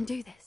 can do this.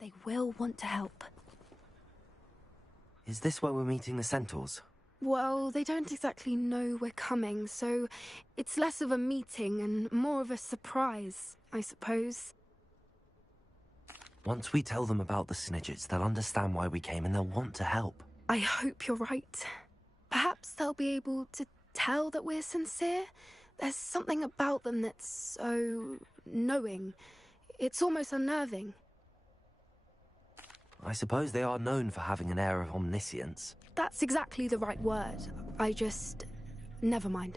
They will want to help. Is this where we're meeting the centaurs? Well, they don't exactly know we're coming, so it's less of a meeting and more of a surprise, I suppose. Once we tell them about the Snidgets, they'll understand why we came and they'll want to help. I hope you're right. Perhaps they'll be able to tell that we're sincere. There's something about them that's so knowing. It's almost unnerving. I suppose they are known for having an air of omniscience. That's exactly the right word. Never mind.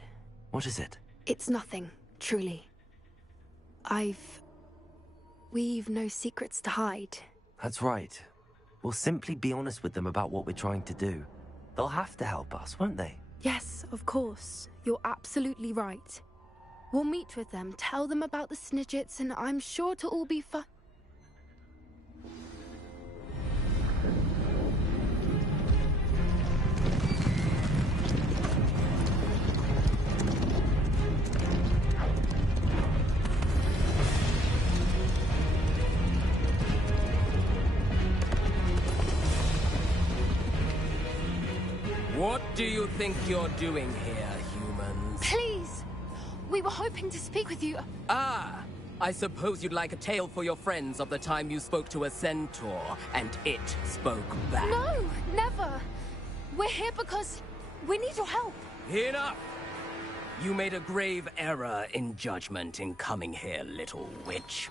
What is it? It's nothing, truly. We've no secrets to hide. That's right. We'll simply be honest with them about what we're trying to do. They'll have to help us, won't they? Yes, of course. You're absolutely right. We'll meet with them, tell them about the Snidgets, and I'm sure it'll all be fun. do you think you're doing here, humans? Please! We were hoping to speak with you. Ah, I suppose you'd like a tale for your friends of the time you spoke to a centaur, and it spoke back. No, never. We're here because we need your help. Enough! You made a grave error in judgment in coming here, little witch.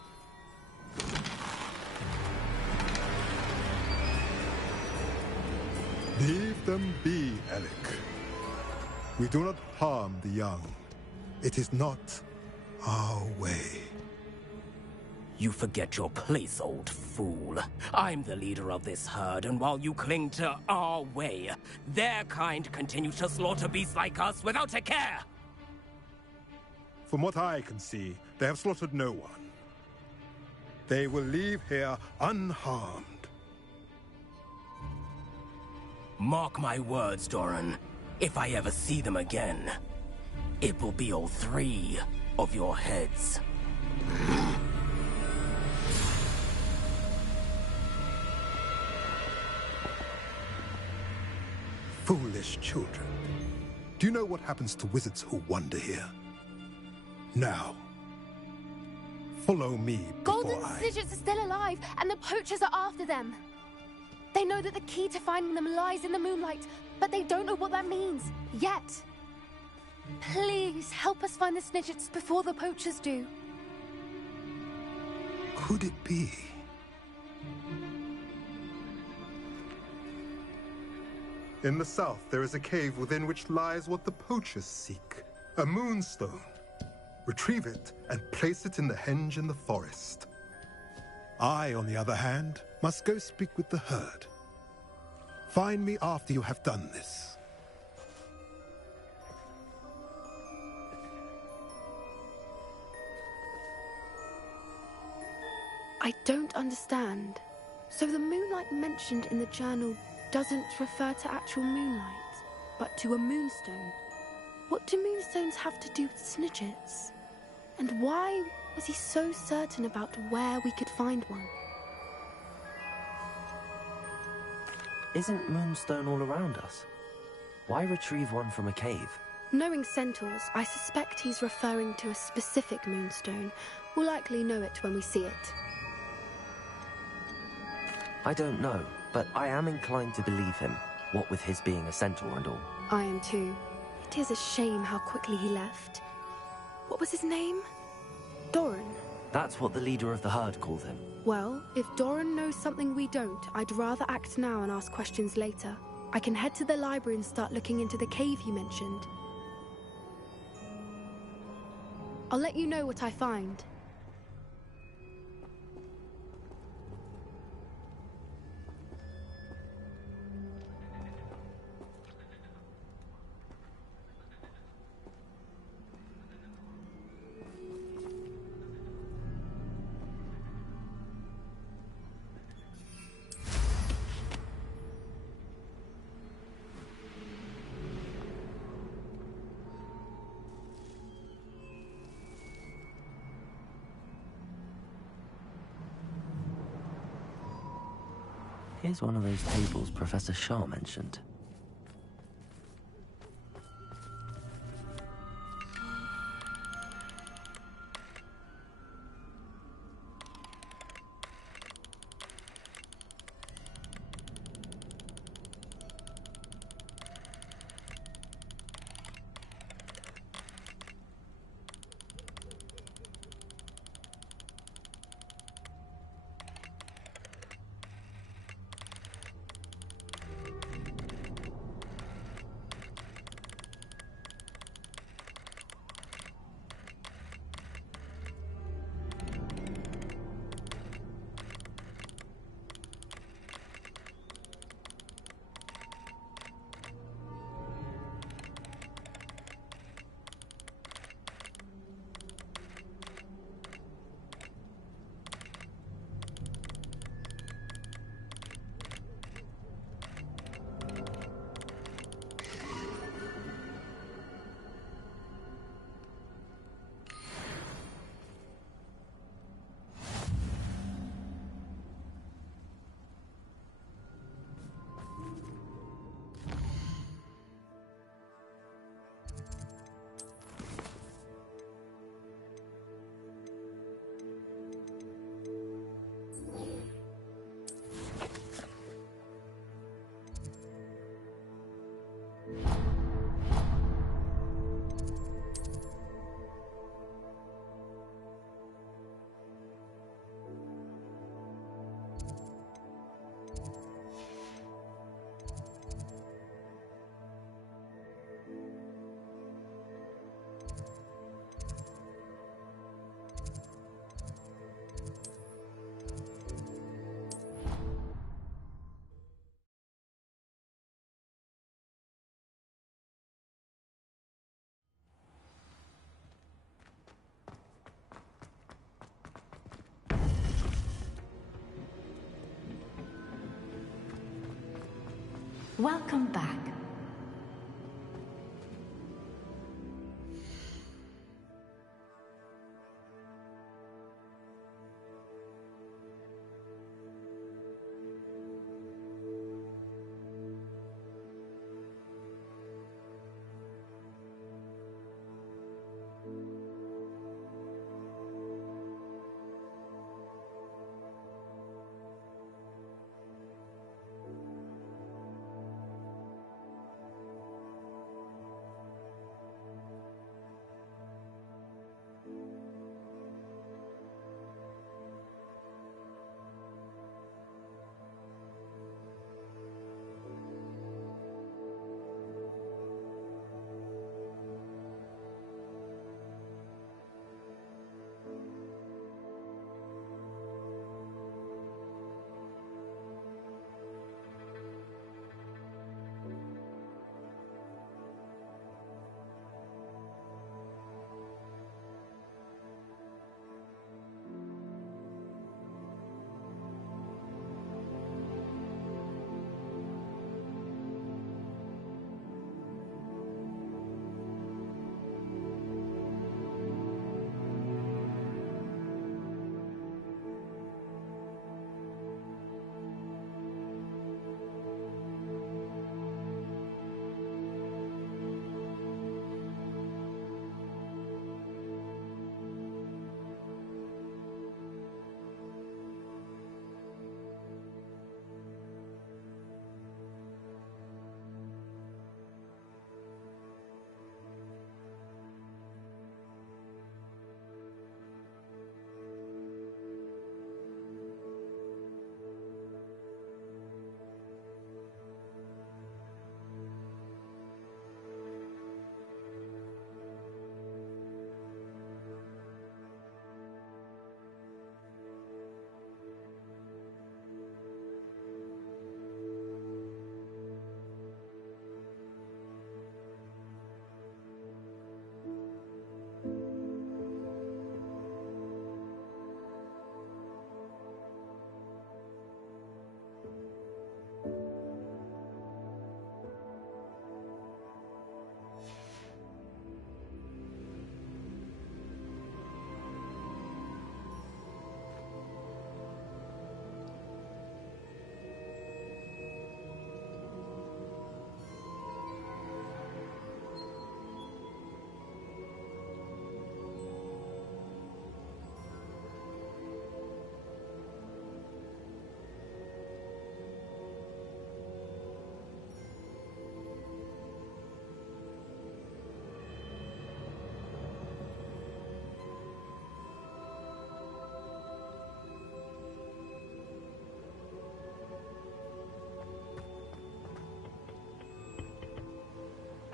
Leave them be, Alec. We do not harm the young. It is not our way. You forget your place, old fool. I'm the leader of this herd, and while you cling to our way, their kind continue to slaughter beasts like us without a care! From what I can see, they have slaughtered no one. They will leave here unharmed. Mark my words, Doran. If I ever see them again, it will be all 3 of your heads. Foolish children. Do you know what happens to wizards who wander here? Now, follow me before Golden I... Snidgets are still alive, and the poachers are after them. They know that the key to finding them lies in the moonlight, but they don't know what that means, yet. Please, help us find the Snidgets before the poachers do. Could it be? In the south, there is a cave within which lies what the poachers seek. A moonstone. Retrieve it and place it in the henge in the forest. I, on the other hand, must go speak with the herd. Find me after you have done this. I don't understand. So the moonlight mentioned in the journal doesn't refer to actual moonlight, but to a moonstone. What do moonstones have to do with Snidgets? And why was he so certain about where we could find one? Isn't Moonstone all around us? Why retrieve one from a cave? Knowing centaurs, I suspect he's referring to a specific moonstone. We'll likely know it when we see it. I don't know, but I am inclined to believe him, what with his being a centaur and all. I am too. It is a shame how quickly he left. What was his name? Doran. That's what the leader of the herd called him. Well, if Doran knows something we don't, I'd rather act now and ask questions later. I can head to the library and start looking into the cave you mentioned. I'll let you know what I find. Here's one of those tables Professor Shah mentioned. Welcome back.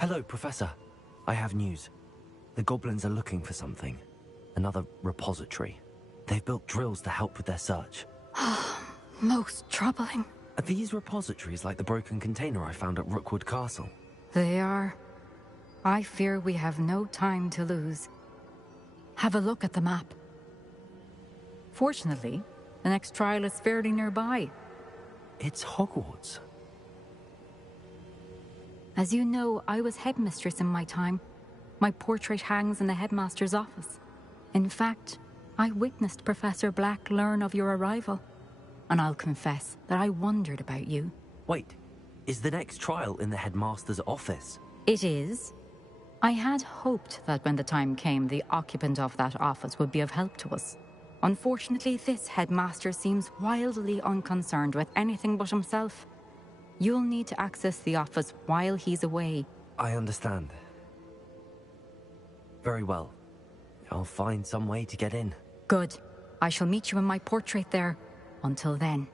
Hello, Professor. I have news. The goblins are looking for something. Another repository. They've built drills to help with their search. Most troubling. Are these repositories like the broken container I found at Rookwood Castle? They are. I fear we have no time to lose. Have a look at the map. Fortunately, the next trial is fairly nearby. It's Hogwarts. As you know, I was headmistress in my time. My portrait hangs in the headmaster's office. In fact, I witnessed Professor Black learn of your arrival. And I'll confess that I wondered about you. Wait, is the next trial in the headmaster's office? It is. I had hoped that when the time came, the occupant of that office would be of help to us. Unfortunately, this headmaster seems wildly unconcerned with anything but himself. You'll need to access the office while he's away. I understand. Very well. I'll find some way to get in. Good. I shall meet you in my portrait there. Until then.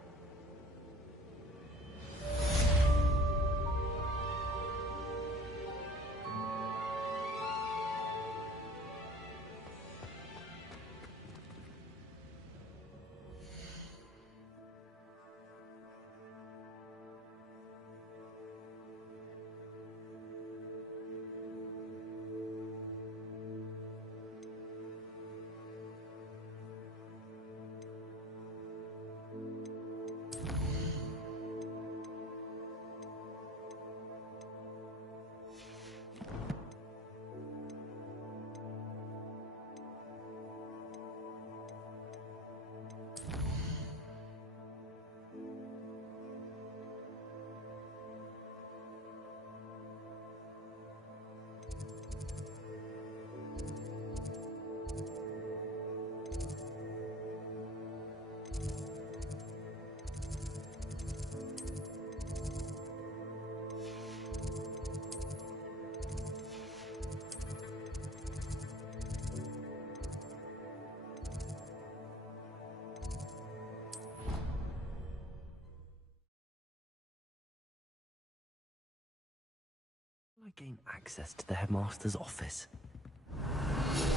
gain access to the headmaster's office?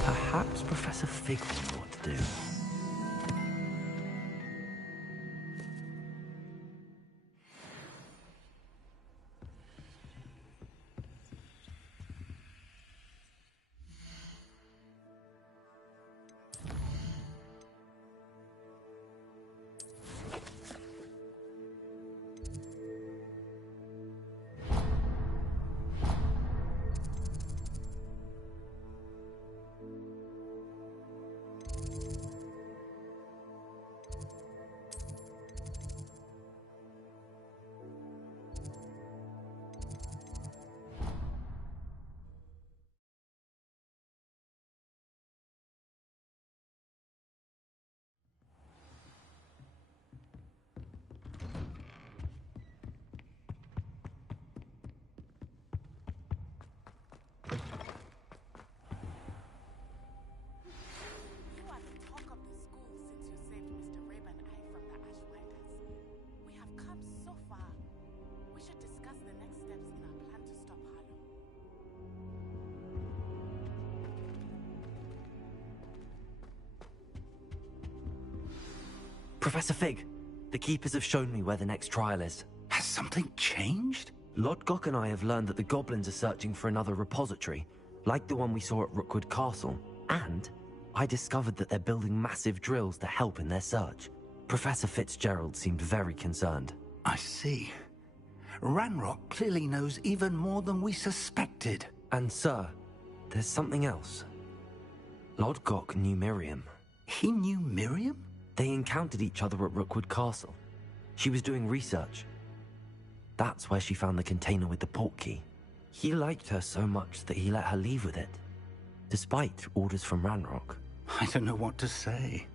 Perhaps Professor Fig will know what to do. Professor Fig, the Keepers have shown me where the next trial is. Has something changed? Lodgok and I have learned that the goblins are searching for another repository, like the one we saw at Rookwood Castle. And I discovered that they're building massive drills to help in their search. Professor Fitzgerald seemed very concerned. I see. Ranrock clearly knows even more than we suspected. And sir, there's something else. Lodgok knew Miriam. He knew Miriam? They encountered each other at Rookwood Castle. She was doing research. That's where she found the container with the portkey. He liked her so much that he let her leave with it, despite orders from Ranrock. I don't know what to say.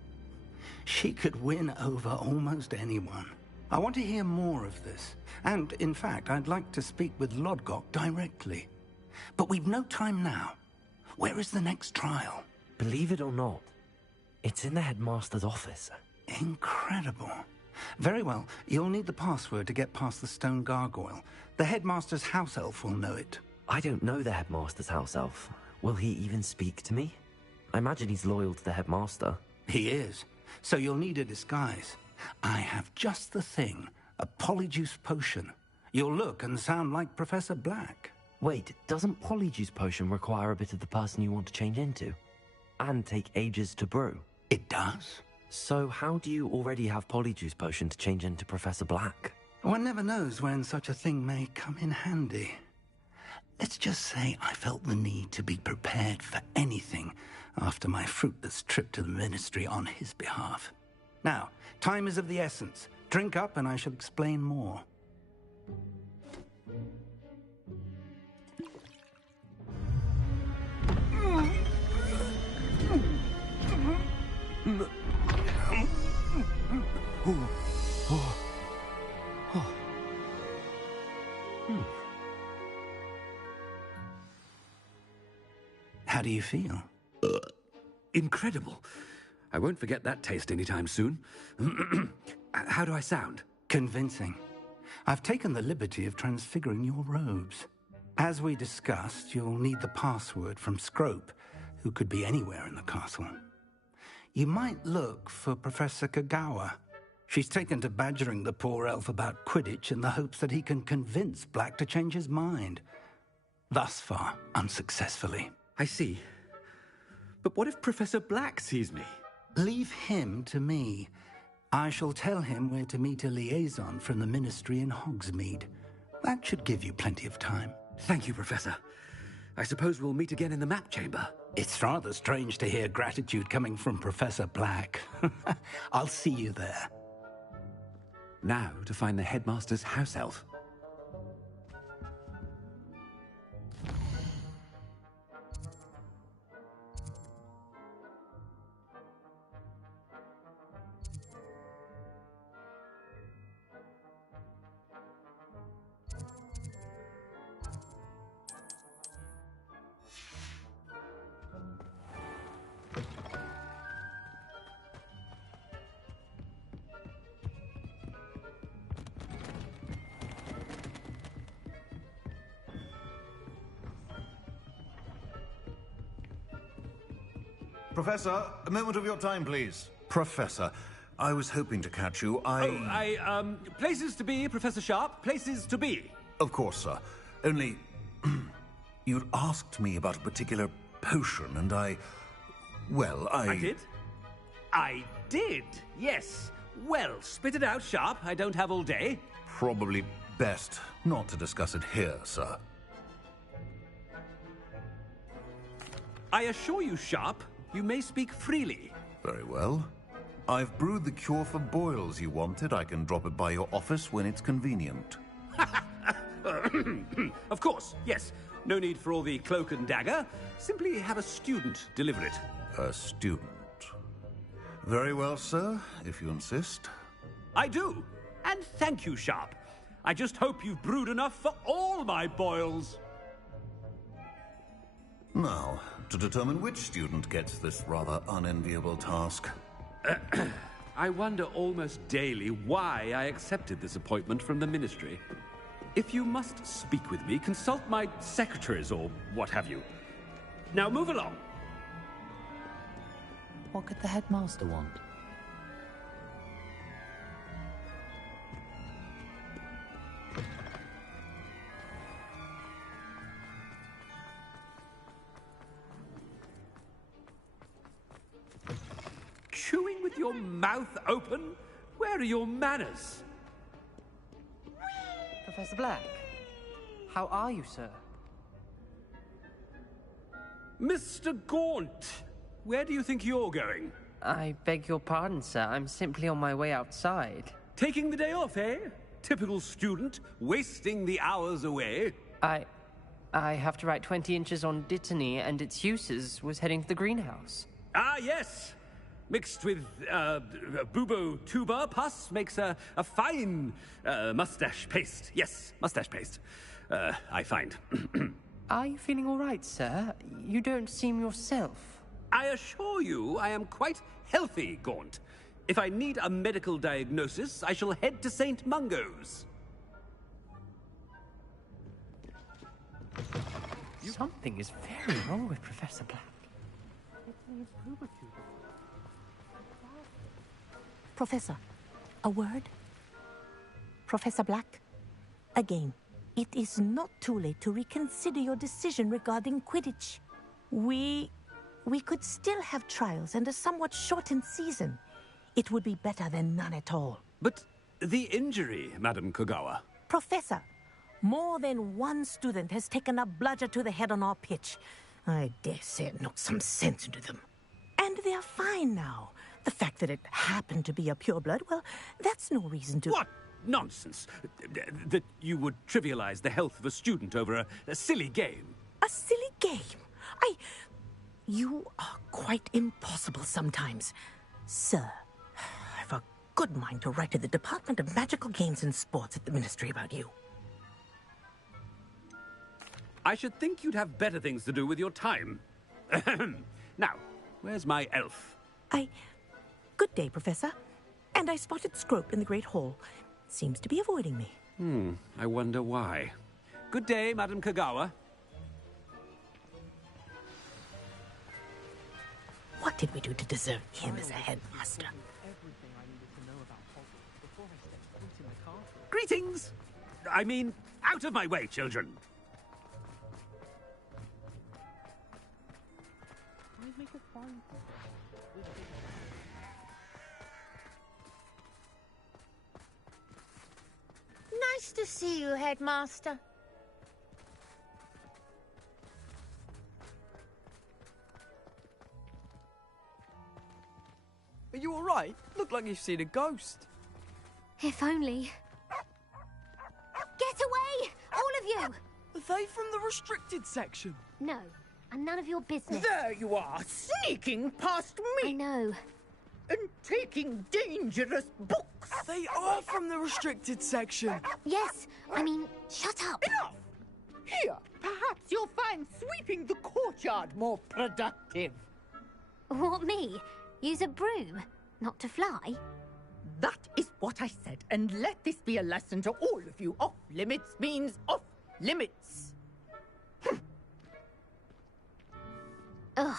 She could win over almost anyone. I want to hear more of this. And, in fact, I'd like to speak with Lodgok directly. But we've no time now. Where is the next trial? Believe it or not, it's in the headmaster's office. Incredible. Very well. You'll need the password to get past the stone gargoyle. The headmaster's house elf will know it. I don't know the headmaster's house elf. Will he even speak to me? I imagine he's loyal to the headmaster. He is. So you'll need a disguise. I have just the thing. A polyjuice potion. You'll look and sound like Professor Black. Wait, doesn't polyjuice potion require a bit of the person you want to change into? And take ages to brew? It does. So how do you already have polyjuice potion to change into Professor Black? One never knows when such a thing may come in handy. Let's just say I felt the need to be prepared for anything after my fruitless trip to the Ministry on his behalf. Now, time is of the essence. Drink up and I shall explain more. How do you feel? Incredible. I won't forget that taste anytime soon. How do I sound? Convincing. I've taken the liberty of transfiguring your robes. As we discussed, you'll need the password from Scrope, who could be anywhere in the castle. You might look for Professor Kagawa. She's taken to badgering the poor elf about Quidditch in the hopes that he can convince Black to change his mind. Thus far, unsuccessfully. I see. But what if Professor Black sees me? Leave him to me. I shall tell him where to meet a liaison from the Ministry in Hogsmeade. That should give you plenty of time. Thank you, Professor. I suppose we'll meet again in the map chamber. It's rather strange to hear gratitude coming from Professor Black. I'll see you there. Now to find the headmaster's house elf. Professor, a moment of your time, please. Professor, I was hoping to catch you. Places to be, Professor Sharp. Places to be. Of course, sir. Only... you'd asked me about a particular potion, and I did? I did, yes. Well, spit it out, Sharp. I don't have all day. Probably best not to discuss it here, sir. I assure you, Sharp, you may speak freely. Very well. I've brewed the cure for boils you wanted. I can drop it by your office when it's convenient. Of course, yes. No need for all the cloak and dagger. Simply have a student deliver it. A student. Very well, sir, if you insist. I do. And thank you, Sharp. I just hope you've brewed enough for all my boils. Now, to determine which student gets this rather unenviable task. I wonder almost daily why I accepted this appointment from the Ministry. If you must speak with me, consult my secretaries or what have you. Now move along. What could the headmaster want? Chewing with your mouth open? Where are your manners? Professor Black, how are you, sir? Mr. Gaunt, where do you think you're going? I beg your pardon, sir. I'm simply on my way outside. Taking the day off, eh? Typical student, wasting the hours away. I have to write 20 inches on Dittany and its uses. Was heading to the greenhouse. Ah, yes. Mixed with bubo tuber pus makes a fine mustache paste. Yes, mustache paste. I find. Are you feeling all right, sir? You don't seem yourself. I assure you I am quite healthy, Gaunt. If I need a medical diagnosis, I shall head to St. Mungo's. Something is very wrong with Professor Black. Professor, a word? Professor Black, again, it is not too late to reconsider your decision regarding Quidditch. We could still have trials and a somewhat shortened season. It would be better than none at all. But the injury, Madam Kogawa. Professor, more than one student has taken a bludger to the head on our pitch. I dare say it knocked some sense into them. And they are fine now. The fact that it happened to be a pureblood, well, that's no reason to... What nonsense! That you would trivialize the health of a student over a silly game. A silly game? You are quite impossible sometimes. Sir, I've a good mind to write to the Department of Magical Games and Sports at the Ministry about you. I should think you'd have better things to do with your time. Now, where's my elf? Good day, Professor. And I spotted Scrope in the Great Hall. Seems to be avoiding me. I wonder why. Good day, Madam Kogawa. What did we do to deserve him as a headmaster? Greetings! I mean, out of my way, children. Nice to see you, Headmaster. Are you all right? Look like you've seen a ghost. If only. Get away! All of you! Are they from the restricted section? No, and none of your business. There you are, sneaking past me! I know. And taking dangerous books! They are from the restricted section! Yes, I mean, shut up! Enough! Here, perhaps you'll find sweeping the courtyard more productive. What, me? Use a broom? Not to fly? That is what I said, and let this be a lesson to all of you. Off-limits means off-limits. Ugh,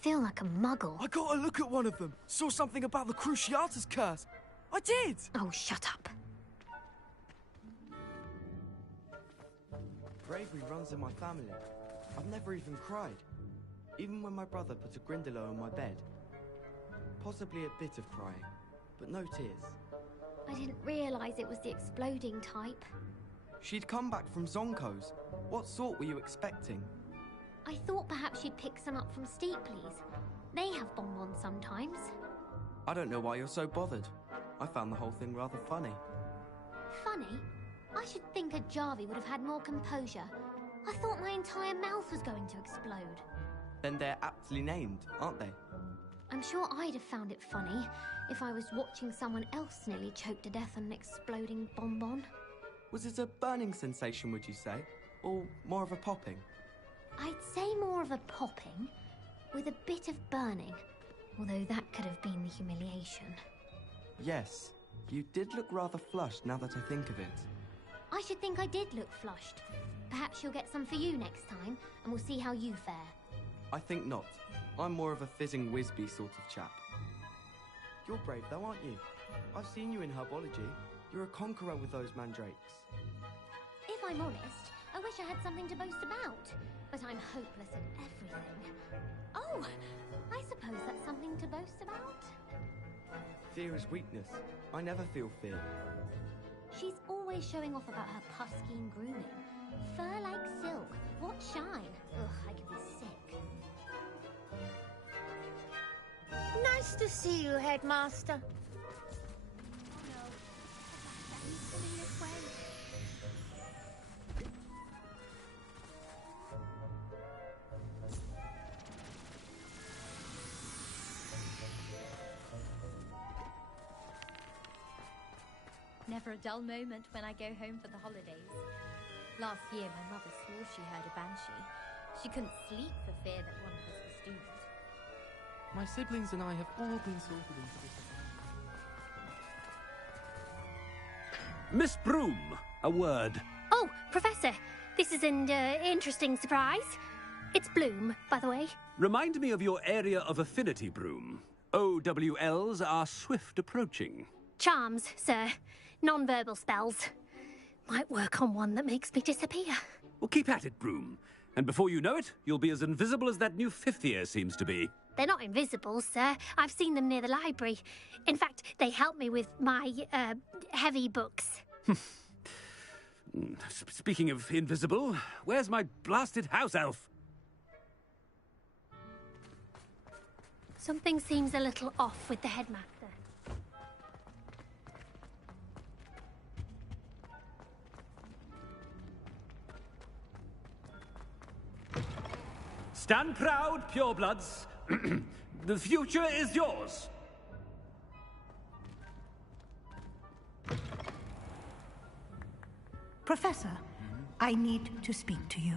feel like a muggle. I got a look at one of them. Saw something about the Cruciatus curse. I did! Oh, shut up. Bravery runs in my family. I've never even cried. Even when my brother put a Grindylow on my bed. Possibly a bit of crying, but no tears. I didn't realise it was the exploding type. She'd come back from Zonko's. What sort were you expecting? I thought perhaps she'd pick some up from Steepley's. They have bonbons sometimes. I don't know why you're so bothered. I found the whole thing rather funny. Funny? I should think a Jarvie would have had more composure. I thought my entire mouth was going to explode. Then they're aptly named, aren't they? I'm sure I'd have found it funny if I was watching someone else nearly choke to death on an exploding bonbon. Was it a burning sensation, would you say? Or more of a popping? I'd say more of a popping, with a bit of burning. Although that could have been the humiliation. Yes, you did look rather flushed now that I think of it. I should think I did look flushed. Perhaps she'll get some for you next time, and we'll see how you fare. I think not. I'm more of a fizzing Wisby sort of chap. You're brave though, aren't you? I've seen you in herbology. You're a conqueror with those mandrakes. If I'm honest, I wish I had something to boast about. But I'm hopeless at everything. Oh, I suppose that's something to boast about. Fear is weakness. I never feel fear. She's always showing off about her puff-scheme grooming. Fur like silk. What shine? Ugh, I could be sick. Nice to see you, Headmaster. Never a dull moment when I go home for the holidays. Last year, my mother swore she heard a banshee. She couldn't sleep for fear that one of us was doomed. My siblings and I have all been sorted into this. Miss Broom, a word. Oh, Professor, this is an interesting surprise. It's Bloom, by the way. Remind me of your area of affinity, Broom. OWLs are swift approaching. Charms, sir. Non-verbal spells. Might work on one that makes me disappear. Well, keep at it, Broom. And before you know it, you'll be as invisible as that new fifth year seems to be. They're not invisible, sir. I've seen them near the library. In fact, they help me with my, heavy books. Speaking of invisible, where's my blasted house elf? Something seems a little off with the headmaster. Stand proud, purebloods. The future is yours. Professor, I need to speak to you.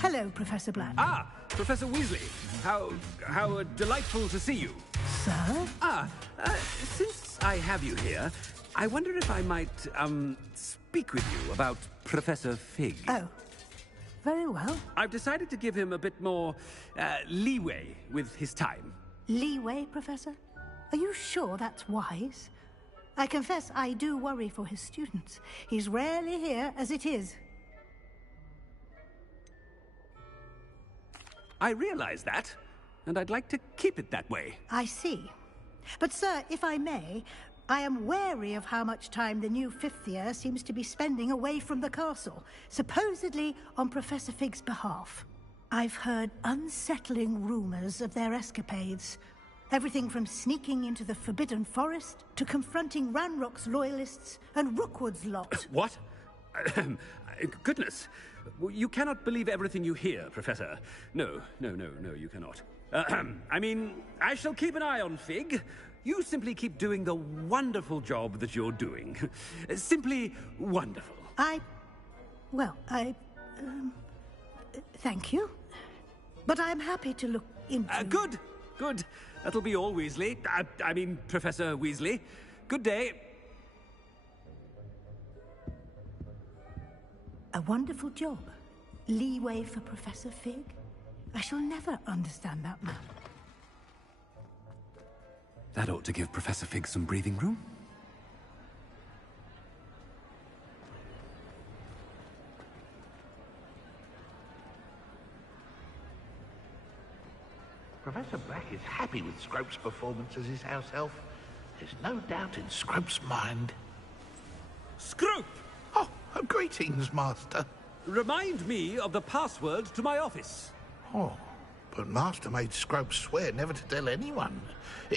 Hello, Professor Black. Ah, Professor Weasley. How delightful to see you. Sir? Since I have you here, I wonder if I might, speak with you about Professor Fig. Oh. Very well. I've decided to give him a bit more, leeway with his time. Leeway, Professor? Are you sure that's wise? I confess I do worry for his students. He's rarely here as it is. I realize that, and I'd like to keep it that way. I see. But, sir, if I may, I am wary of how much time the new fifth year seems to be spending away from the castle, supposedly on Professor Fig's behalf. I've heard unsettling rumors of their escapades. Everything from sneaking into the Forbidden Forest to confronting Ranrock's loyalists and Rookwood's lot. What? Goodness. You cannot believe everything you hear, Professor. No, you cannot. I mean, I shall keep an eye on Fig. You simply keep doing the wonderful job that you're doing. Simply wonderful. Thank you. But I'm happy to look into... Good. That'll be all, Weasley. I mean, Professor Weasley. Good day. A wonderful job. Leeway for Professor Fig. I shall never understand that man. That ought to give Professor Fig some breathing room. Professor Black is happy with Scrope's performance as his house elf. There's no doubt in Scrope's mind. Scrope! Oh, greetings, Master. Remind me of the password to my office. Oh, but Master made Scrope swear never to tell anyone,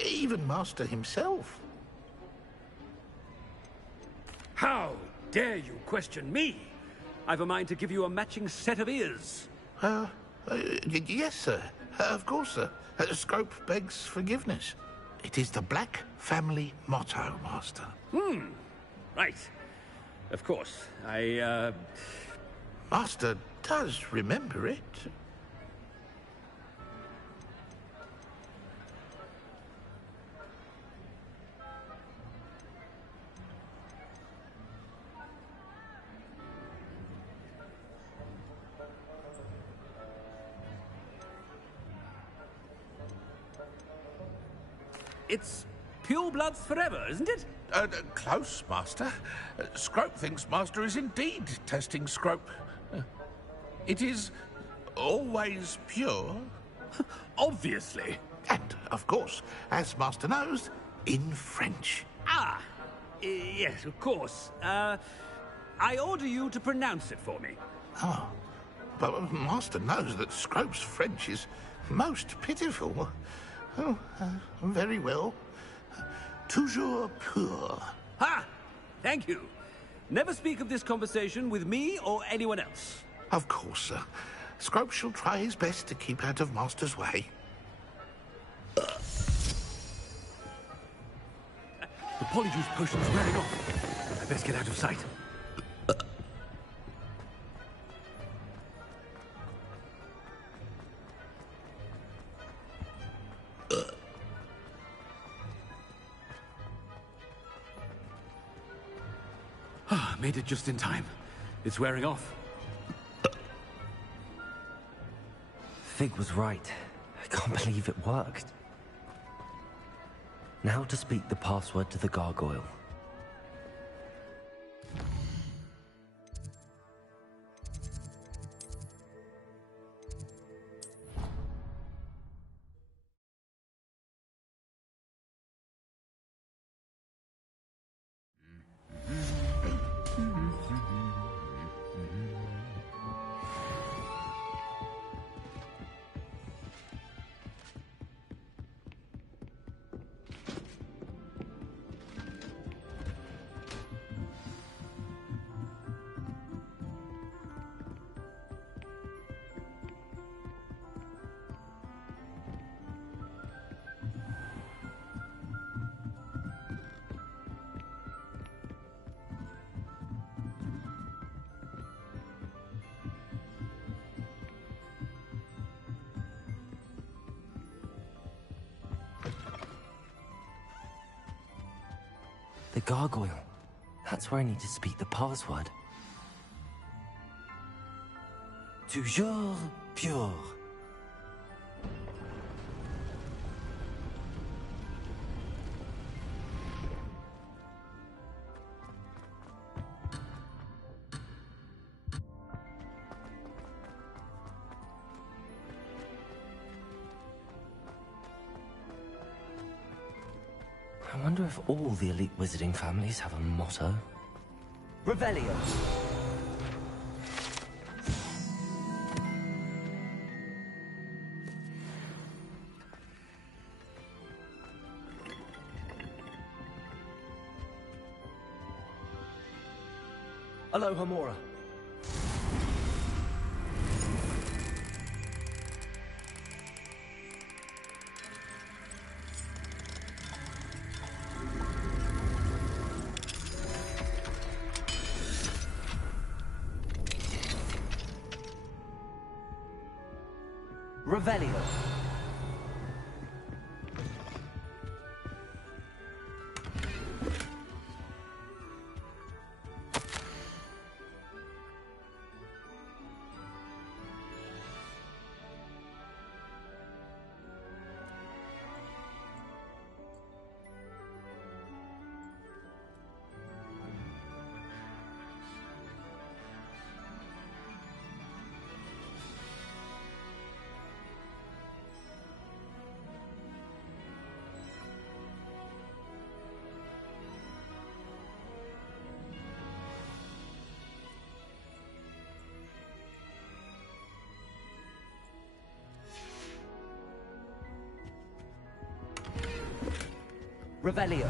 even Master himself. How dare you question me? I've a mind to give you a matching set of ears. Yes, sir. Of course, sir. Scrope begs forgiveness. It is the Black family motto, Master. Right. Of course. Master does remember it. It's pure bloods forever, isn't it? Close, Master. Scrope thinks Master is indeed testing Scrope. It is always pure. Obviously. And, of course, as Master knows, in French. Ah, yes, of course. I order you to pronounce it for me. Oh, but Master knows that Scrope's French is most pitiful. Oh, very well. Toujours pur. Ha! Thank you. Never speak of this conversation with me or anyone else. Of course, sir. Scrope shall try his best to keep out of Master's way. The polyjuice potion's wearing off. I best get out of sight. Made it just in time. It's wearing off. Fig was right. I can't believe it worked. Now to speak the password to the gargoyle. The gargoyle. That's where I need to speak the password. Toujours pure. I wonder if all the elite wizarding families have a motto. Revelio. Aloha Mora. Revelio. Revelio.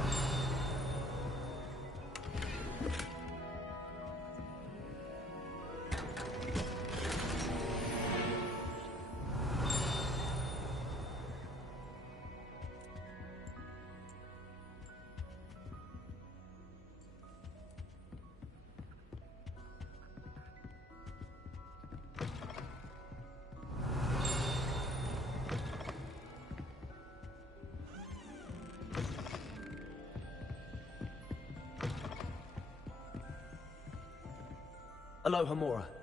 Aloha Mora.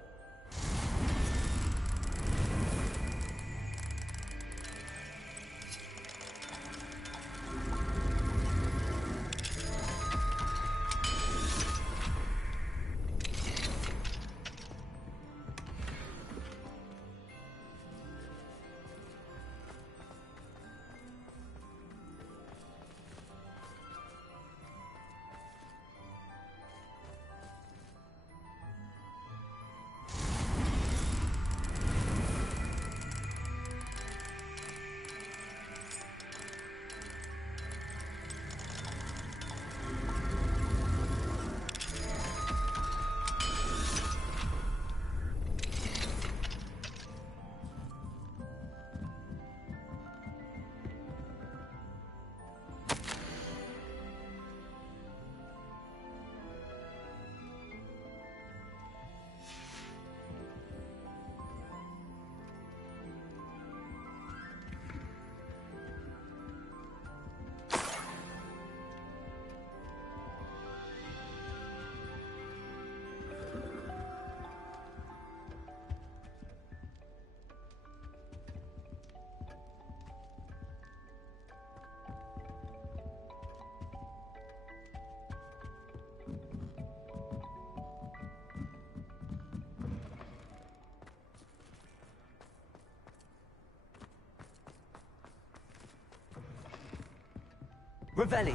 Revelio.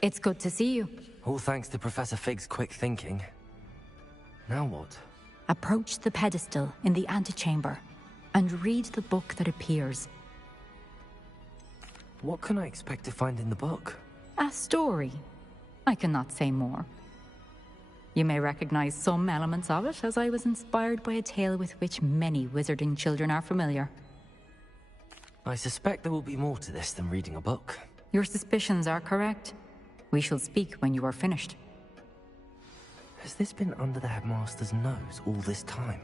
It's good to see you. All thanks to Professor Fig's quick thinking. Now what? Approach the pedestal in the antechamber and read the book that appears. What can I expect to find in the book? A story. I cannot say more. You may recognize some elements of it, as I was inspired by a tale with which many wizarding children are familiar. I suspect there will be more to this than reading a book. Your suspicions are correct. We shall speak when you are finished. Has this been under the headmaster's nose all this time?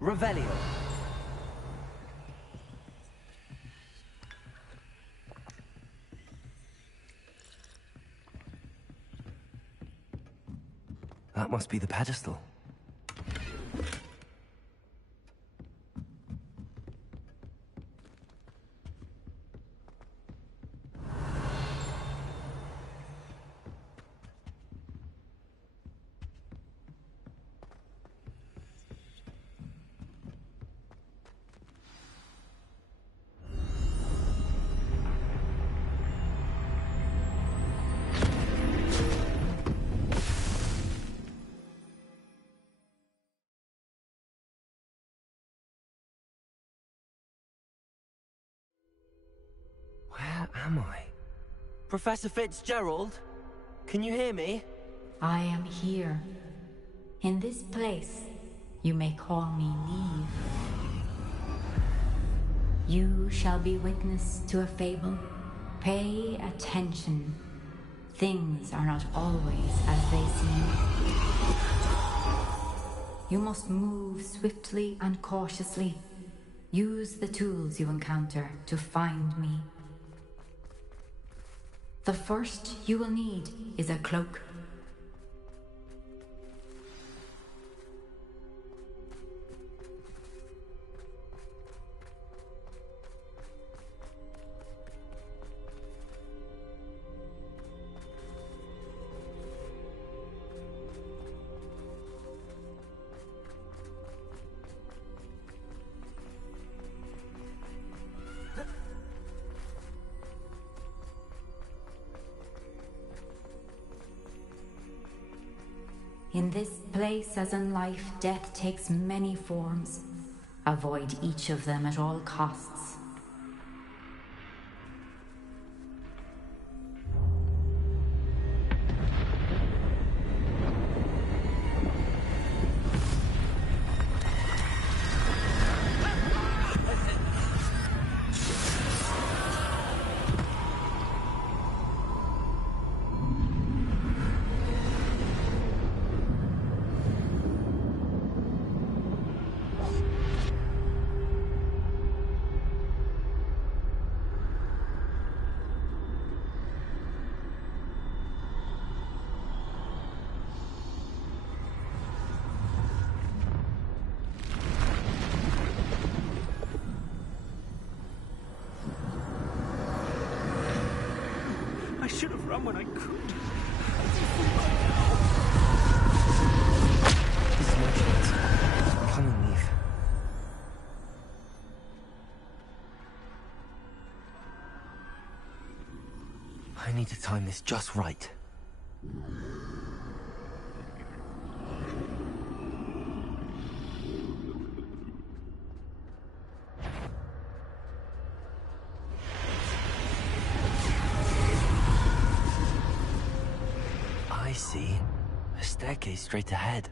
Revelio. That must be the pedestal. Where am I? Professor Fitzgerald? Can you hear me? I am here. In this place, you may call me Neve. You shall be witness to a fable. Pay attention. Things are not always as they seem. You must move swiftly and cautiously. Use the tools you encounter to find me. The first you will need is a cloak. In this place, as in life, death takes many forms. Avoid each of them at all costs. I should have run when I could. This is my chance. Come and leave. I need to time this just right. I see. A staircase straight ahead.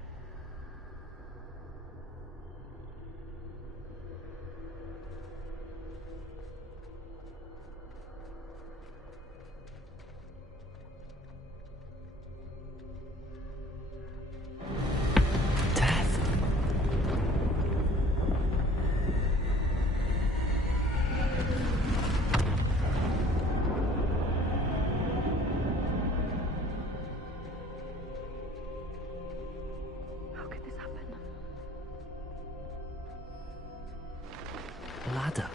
Ladder.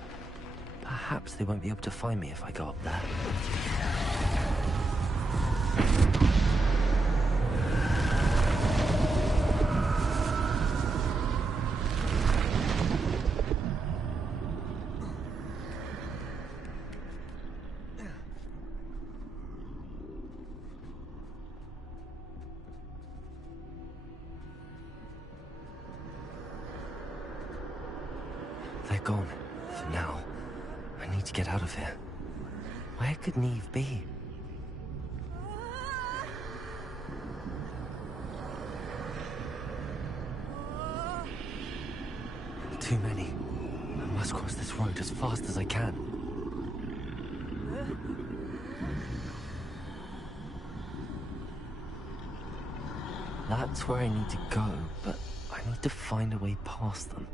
Perhaps they won't be able to find me if I go up there. They're gone. For now. I need to get out of here. Where could Neve be? Too many. I must cross this road as fast as I can. That's where I need to go, but I need to find a way past them.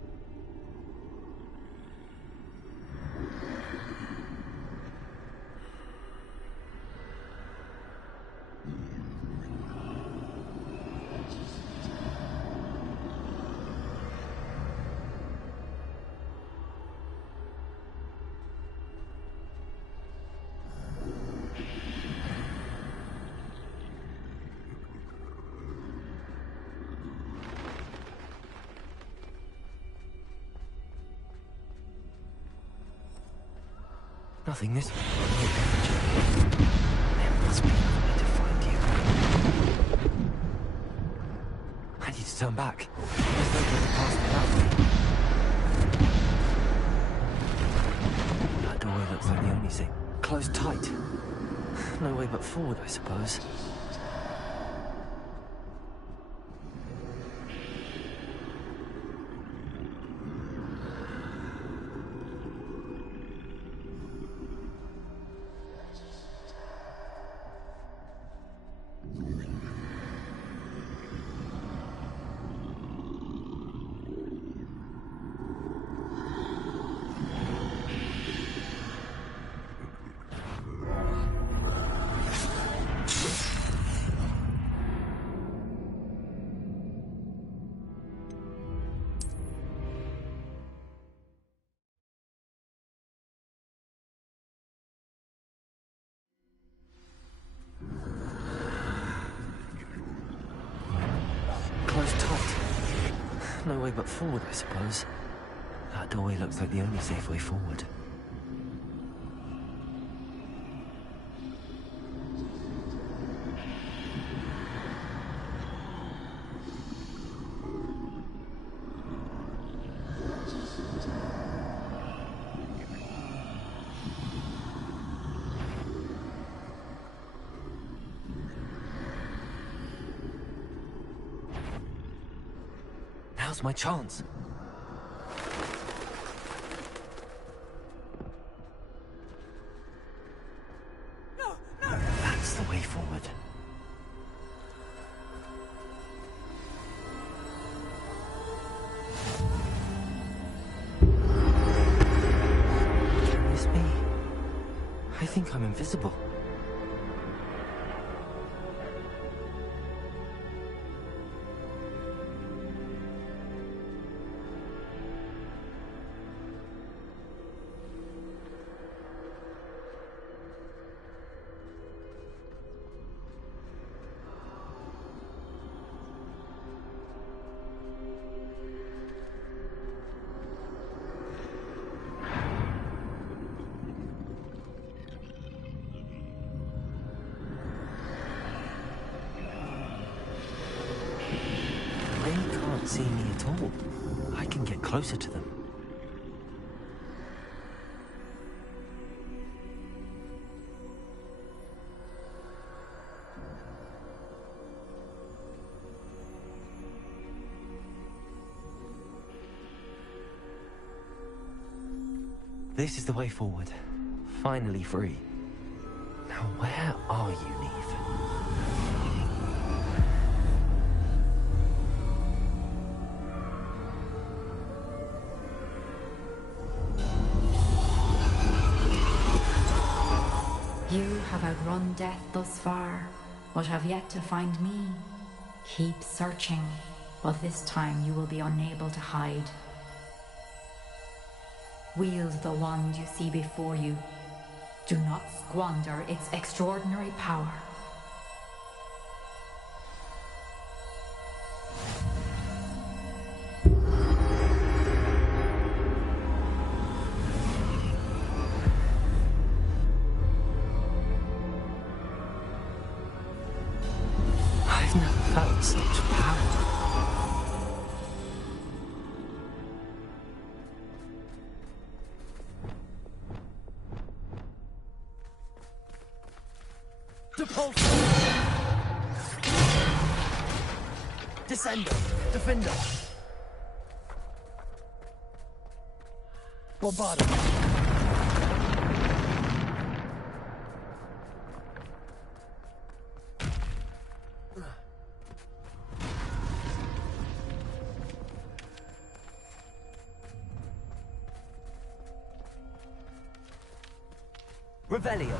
Nothing this way. There must be another way to find you. I need to turn back. There's no way past that way. That doorway looks like the only thing. Closed tight. No way but forward, I suppose. no way but forward, I suppose. That doorway looks like the only safe way forward. Now's my chance. No! That's the way forward. Can this be? I think I'm invisible. They can't see me at all. I can get closer to them. This is the way forward. Finally free. Now where are you, Neve? You have outrun death thus far, but have yet to find me. Keep searching, but this time you will be unable to hide. Wield the wand you see before you. Do not squander its extraordinary power. I've never felt such power. Descender, Defender. Bombarder. Revelio.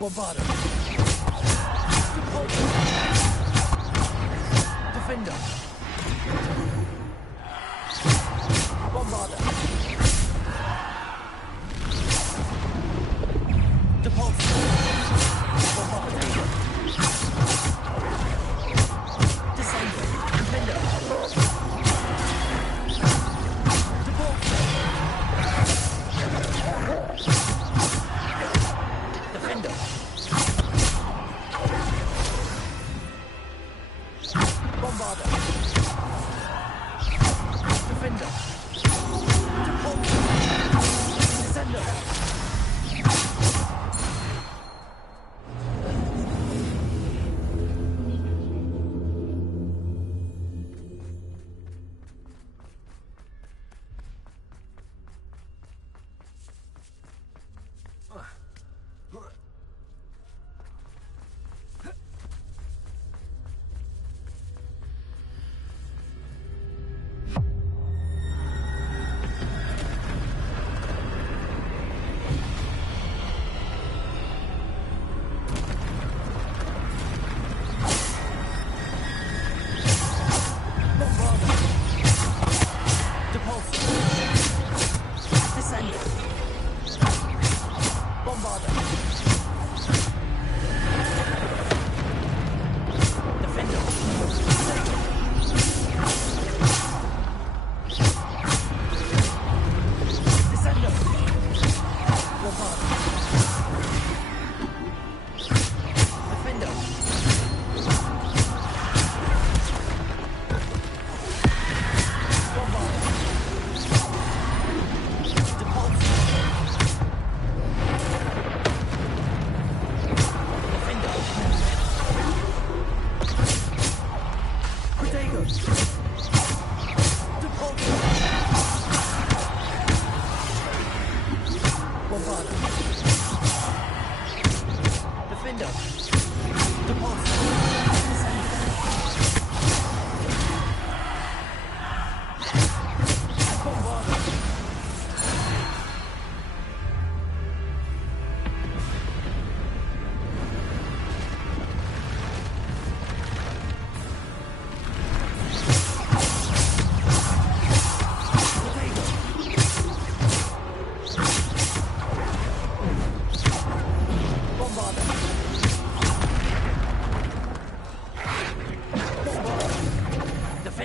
Bombarder. Defender. Bombarder. Depulsor. Bombarder. Descender. Defender. Depulsor.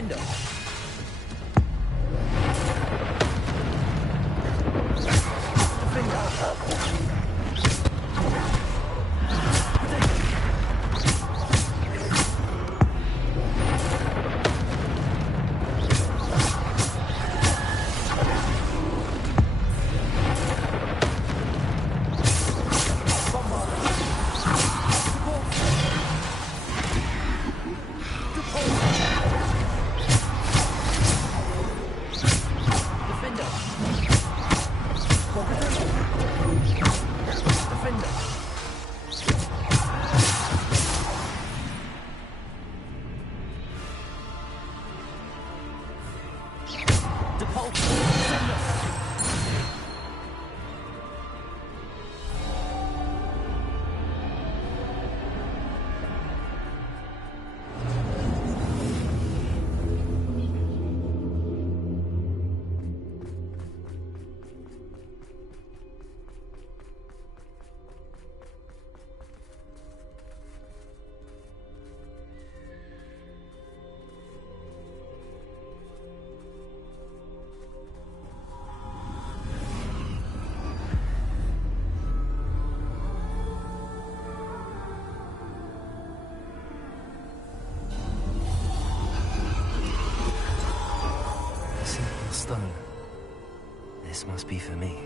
Defender. Stone. This must be for me.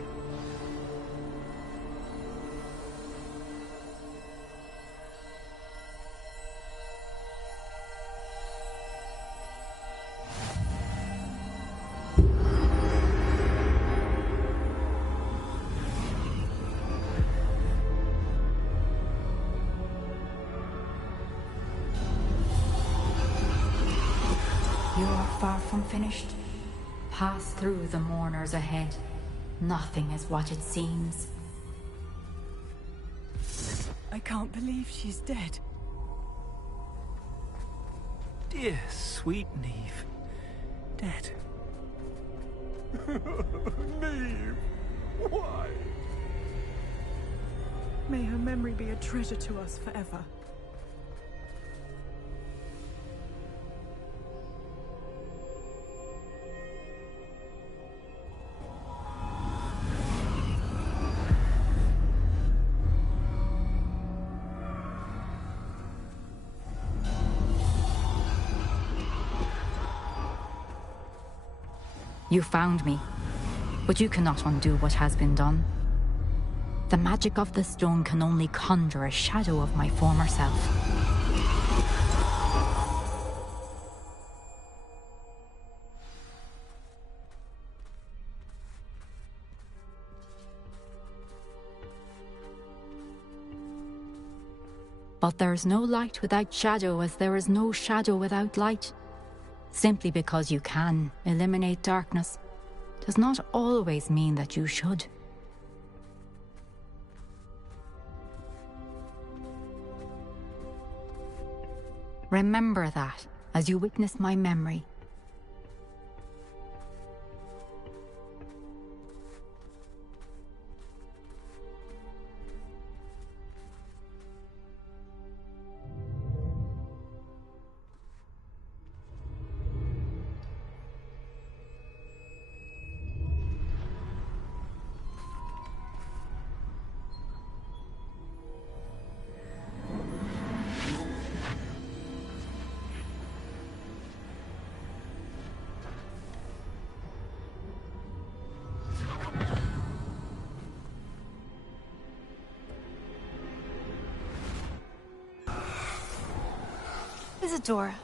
You are far from finished. Pass through the mourners ahead. Nothing is what it seems. I can't believe she's dead. Dear, sweet Neve. Dead. Neve! Why? May her memory be a treasure to us forever. You found me, but you cannot undo what has been done. The magic of the stone can only conjure a shadow of my former self. But there is no light without shadow, as there is no shadow without light. Simply because you can eliminate darkness does not always mean that you should. Remember that as you witness my memory. Isadora,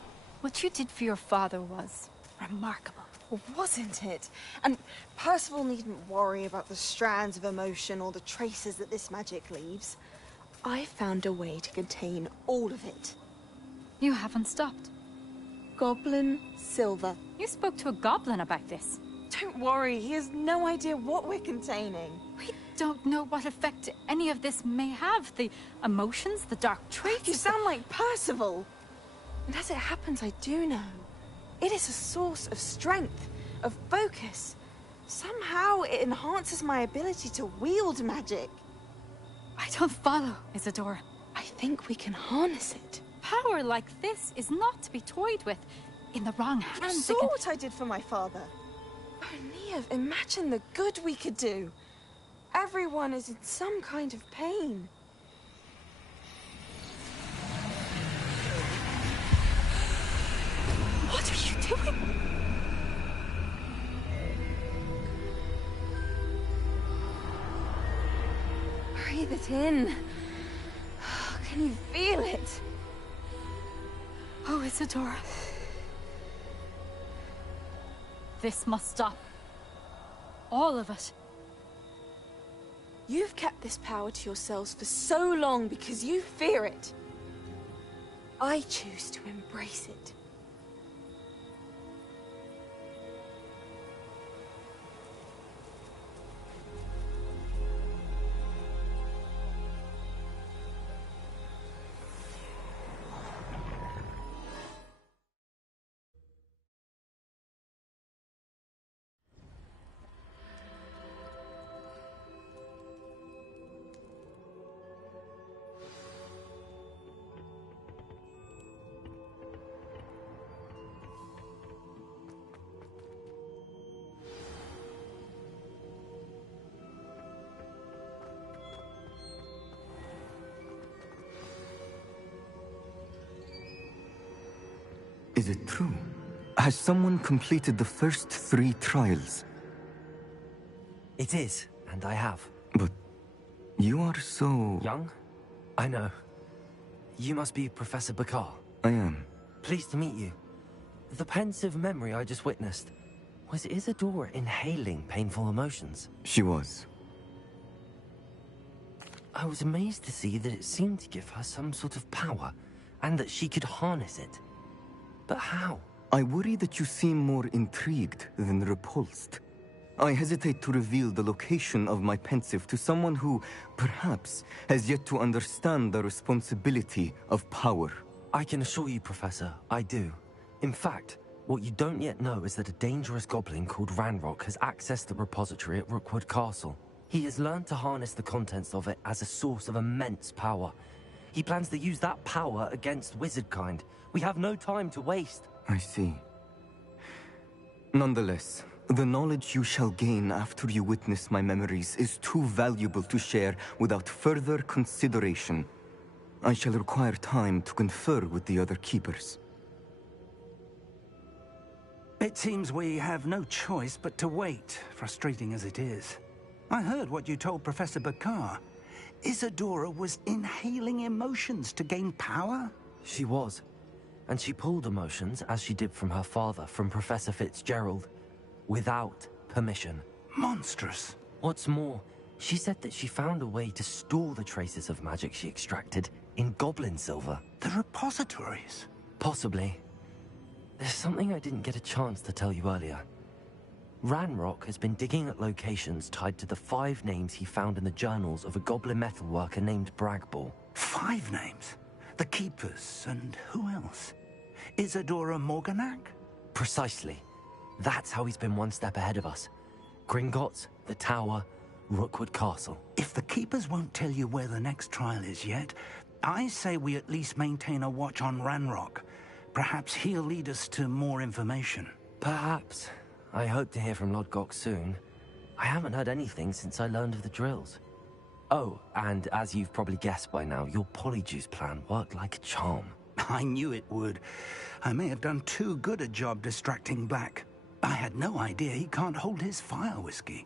what you did for your father was remarkable. Well, wasn't it? And Percival needn't worry about the strands of emotion or the traces that this magic leaves. I found a way to contain all of it. You haven't stopped. Goblin Silver. You spoke to a goblin about this. Don't worry, he has no idea what we're containing. We don't know what effect any of this may have. The emotions, the dark traits. You sound like Percival. And as it happens, I do know. It is a source of strength, of focus. Somehow it enhances my ability to wield magic. I don't follow, Isadora. I think we can harness it. Power like this is not to be toyed with. in the wrong You hands. saw what I did for my father. Oh, Neve, imagine the good we could do. Everyone is in some kind of pain. What are you doing? Breathe it in. Can you feel it? Oh, Isadora. This must stop. All of it. You've kept this power to yourselves for so long because you fear it. I choose to embrace it. Is it true? Has someone completed the first 3 trials? It is, and I have. But you are so... Young? I know. You must be Professor Bakar. I am. Pleased to meet you. The pensive memory I just witnessed, was Isadora inhaling painful emotions? She was. I was amazed to see that it seemed to give her some sort of power, and that she could harness it. But how? I worry that you seem more intrigued than repulsed. I hesitate to reveal the location of my pensive to someone who, perhaps, has yet to understand the responsibility of power. I can assure you, Professor, I do. In fact, what you don't yet know is that a dangerous goblin called Ranrock has accessed the repository at Rookwood Castle. He has learned to harness the contents of it as a source of immense power. He plans to use that power against wizardkind. We have no time to waste. I see. Nonetheless, the knowledge you shall gain after you witness my memories is too valuable to share without further consideration. I shall require time to confer with the other keepers. It seems we have no choice but to wait, frustrating as it is. I heard what you told Professor Bakar. Isadora was inhaling emotions to gain power? She was. And she pulled emotions, as she did from her father, from Professor Fitzgerald, without permission. Monstrous. What's more, she said that she found a way to store the traces of magic she extracted in goblin silver. The repositories? Possibly. There's something I didn't get a chance to tell you earlier. Ranrock has been digging at locations tied to the 5 names he found in the journals of a goblin metalworker named Bragball. 5 names? The Keepers, and who else? Isadora Morganac? Precisely. That's how he's been one step ahead of us. Gringotts, the Tower, Rookwood Castle. If the Keepers won't tell you where the next trial is yet, I say we at least maintain a watch on Ranrock. Perhaps he'll lead us to more information. Perhaps. I hope to hear from Lodgok soon. I haven't heard anything since I learned of the drills. Oh, and as you've probably guessed by now, your Polyjuice plan worked like a charm. I knew it would. I may have done too good a job distracting Black. I had no idea he can't hold his fire whiskey.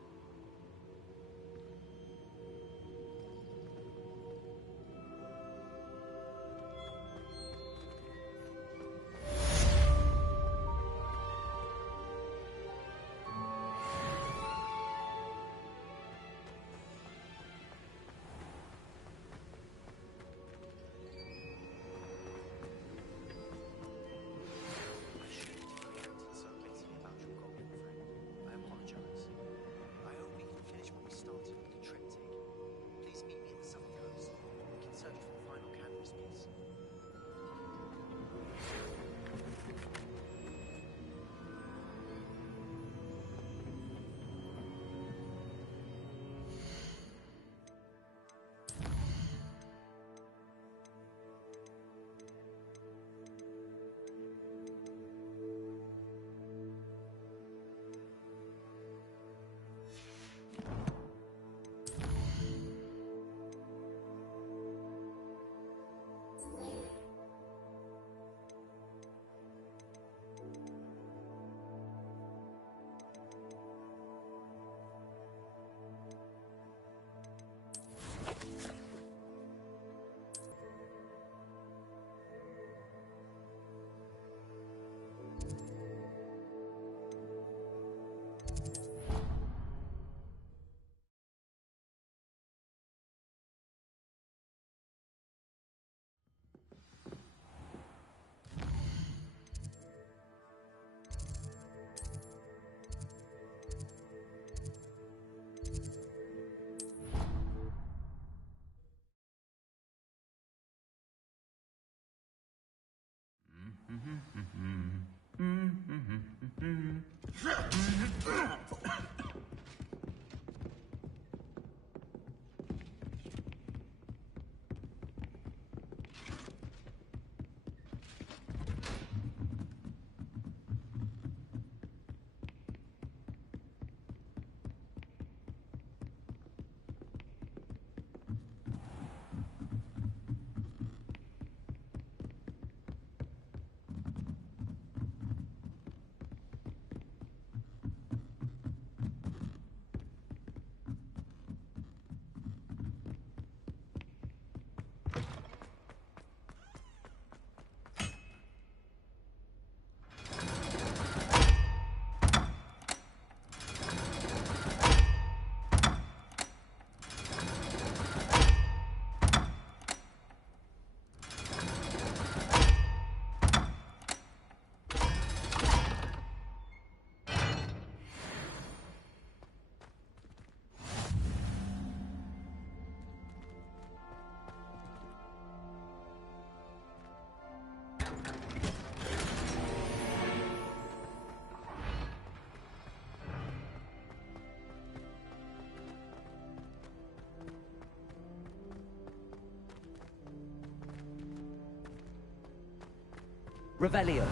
Revelio.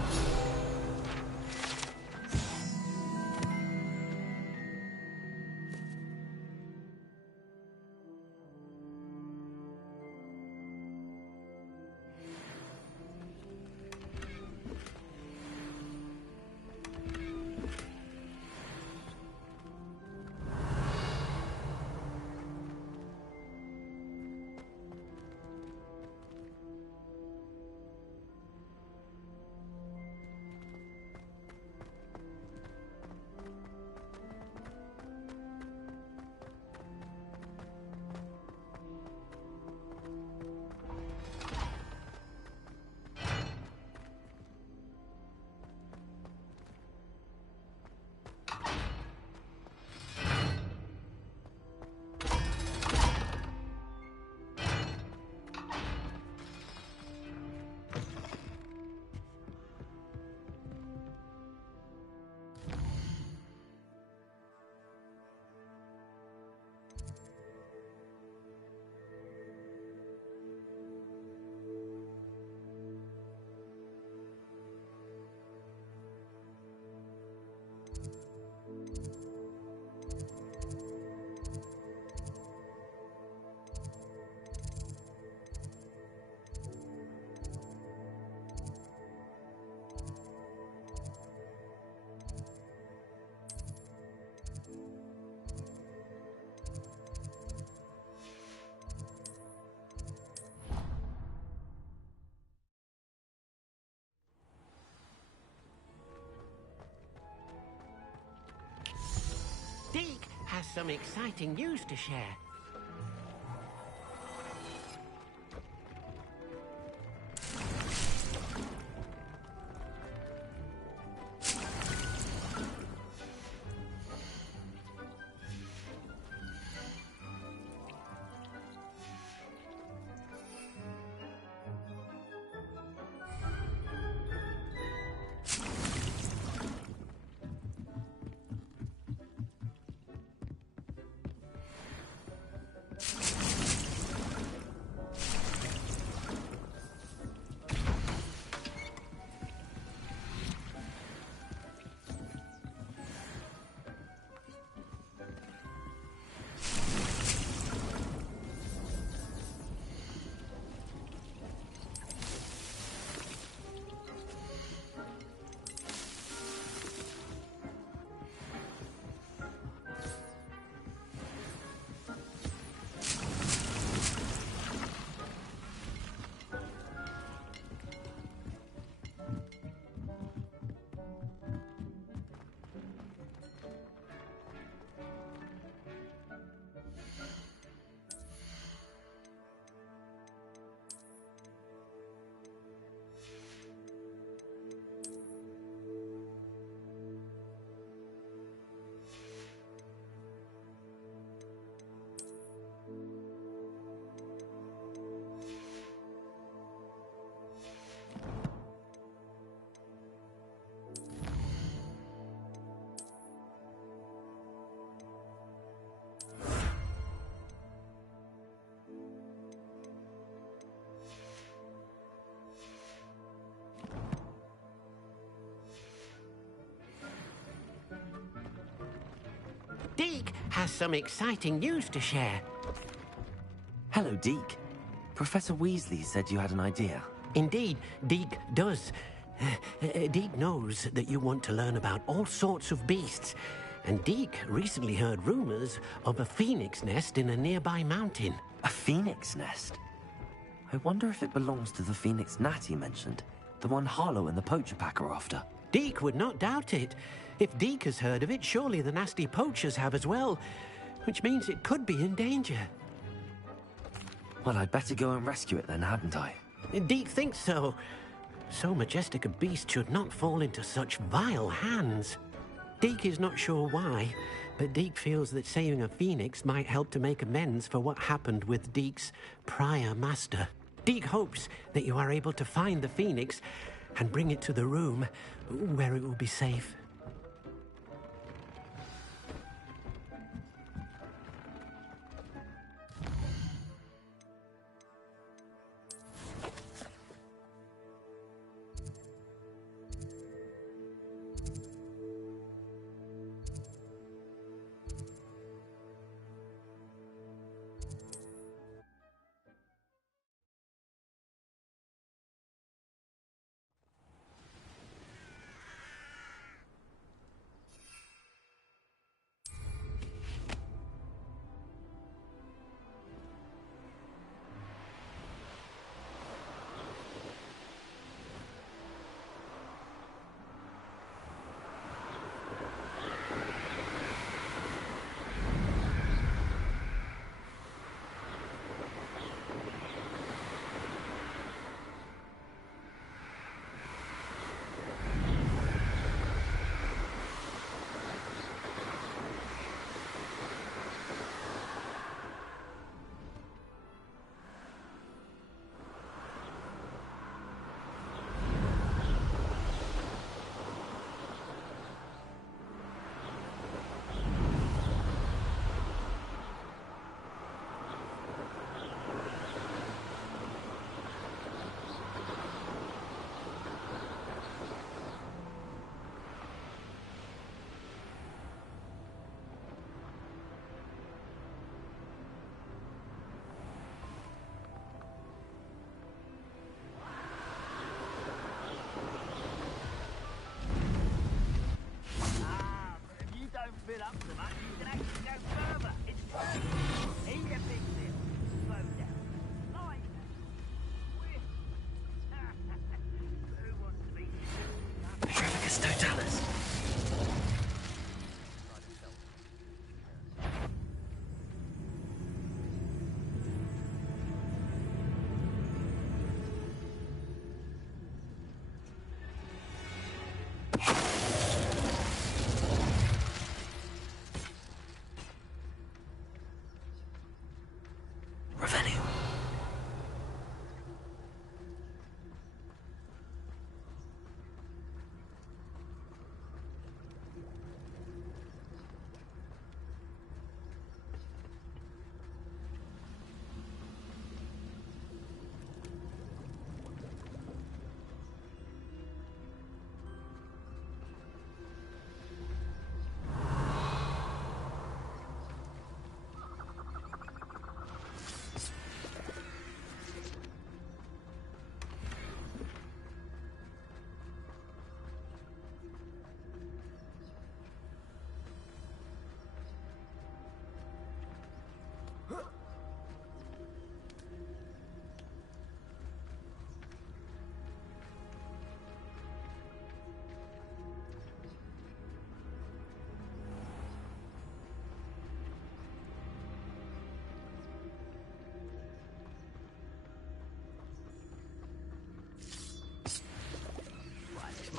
Deke has some exciting news to share. Deke has some exciting news to share. Hello, Deke. Professor Weasley said you had an idea. Indeed, Deke does. Deke knows that you want to learn about all sorts of beasts, and Deke recently heard rumors of a phoenix nest in a nearby mountain. A phoenix nest? I wonder if it belongs to the phoenix gnat he mentioned, the one Harlow and the poacher pack are after. Deke would not doubt it. If Deke has heard of it, surely the nasty poachers have as well, which means it could be in danger. Well, I'd better go and rescue it then, hadn't I? Deke thinks so. So majestic a beast should not fall into such vile hands. Deke is not sure why, but Deke feels that saving a phoenix might help to make amends for what happened with Deke's prior master. Deke hopes that you are able to find the phoenix and bring it to the room where it will be safe.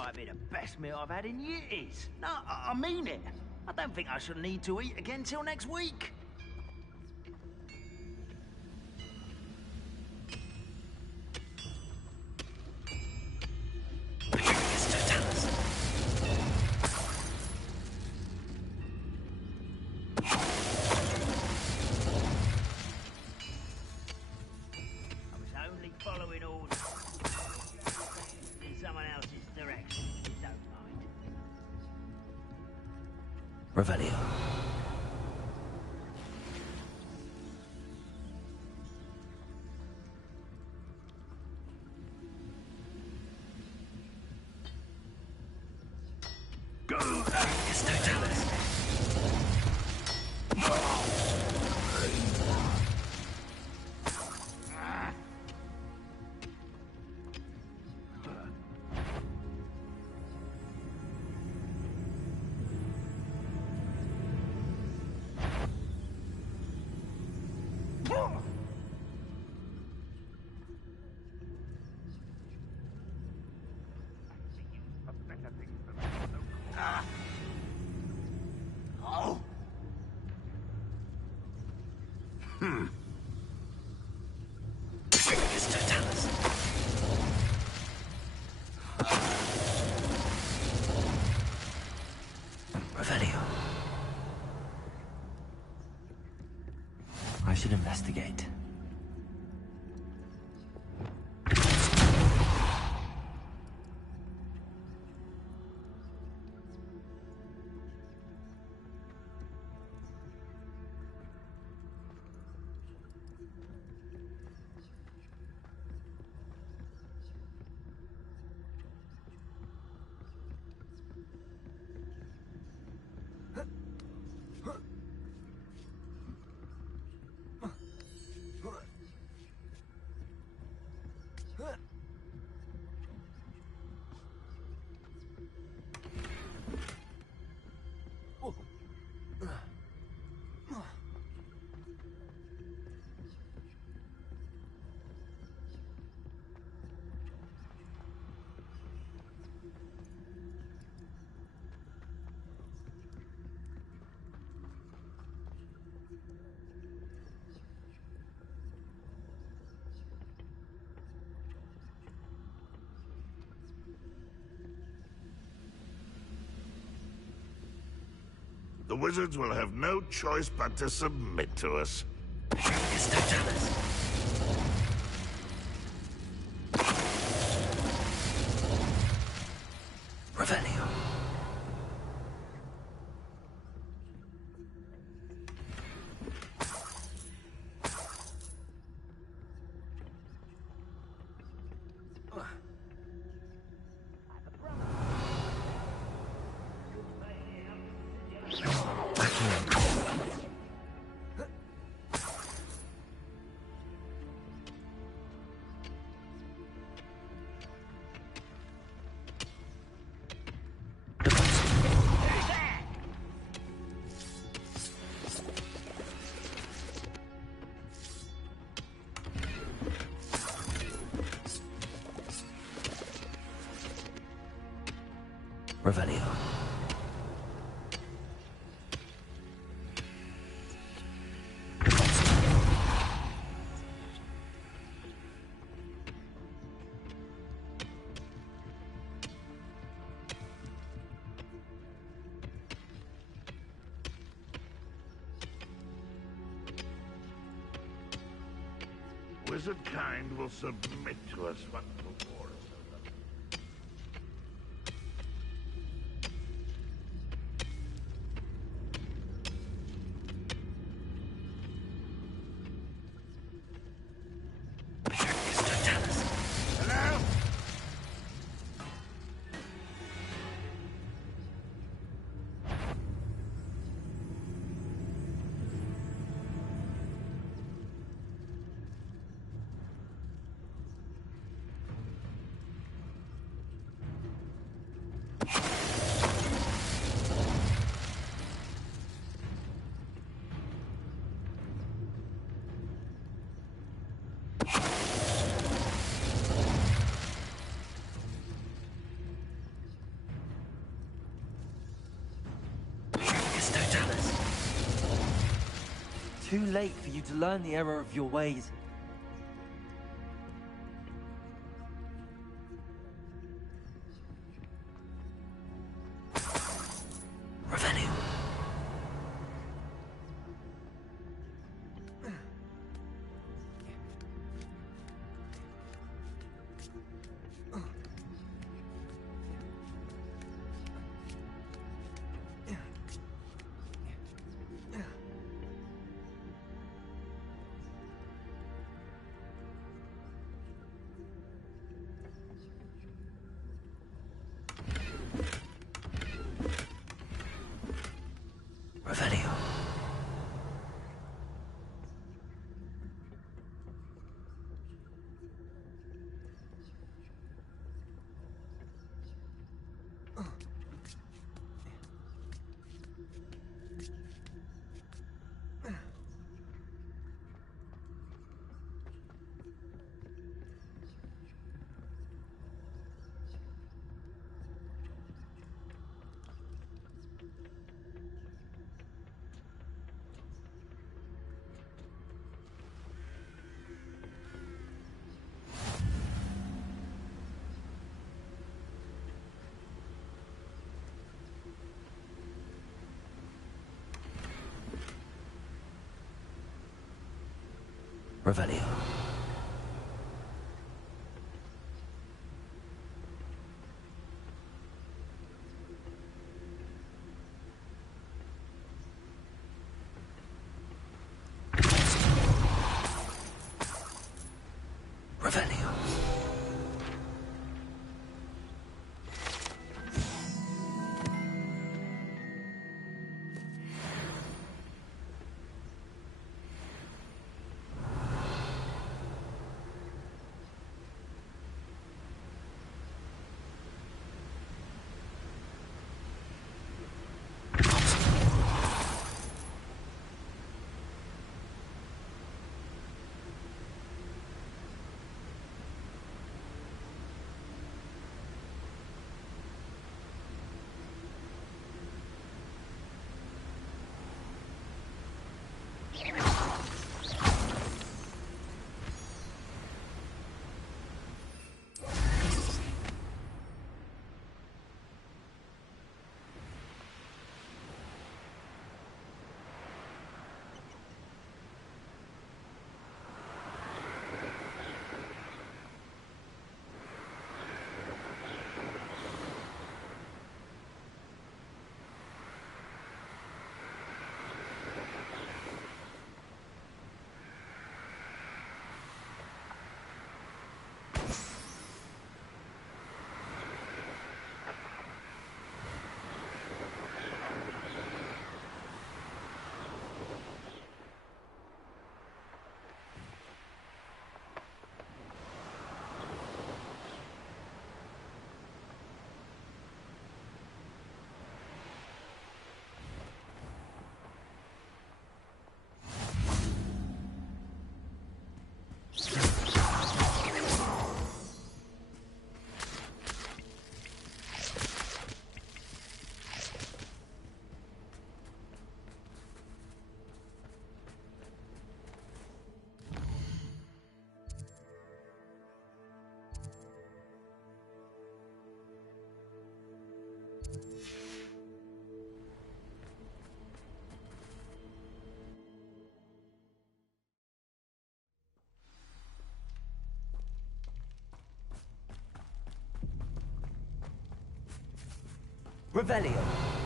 might be the best meal I've had in years. No, I mean it. I don't think I shall need to eat again till next week. Following orders in someone else's direction, if you don't mind. Revelio. Go! It's Totalis. Oh. It's Totalis. Revelio. I should investigate. The wizards will have no choice but to submit to us. It's Totalis. Revelio. Revelio. Wizard kind will submit to us once before. Hello? too late for you to learn the error of your ways. Revelio. Revelio. Revelio. Revelio. Revelio.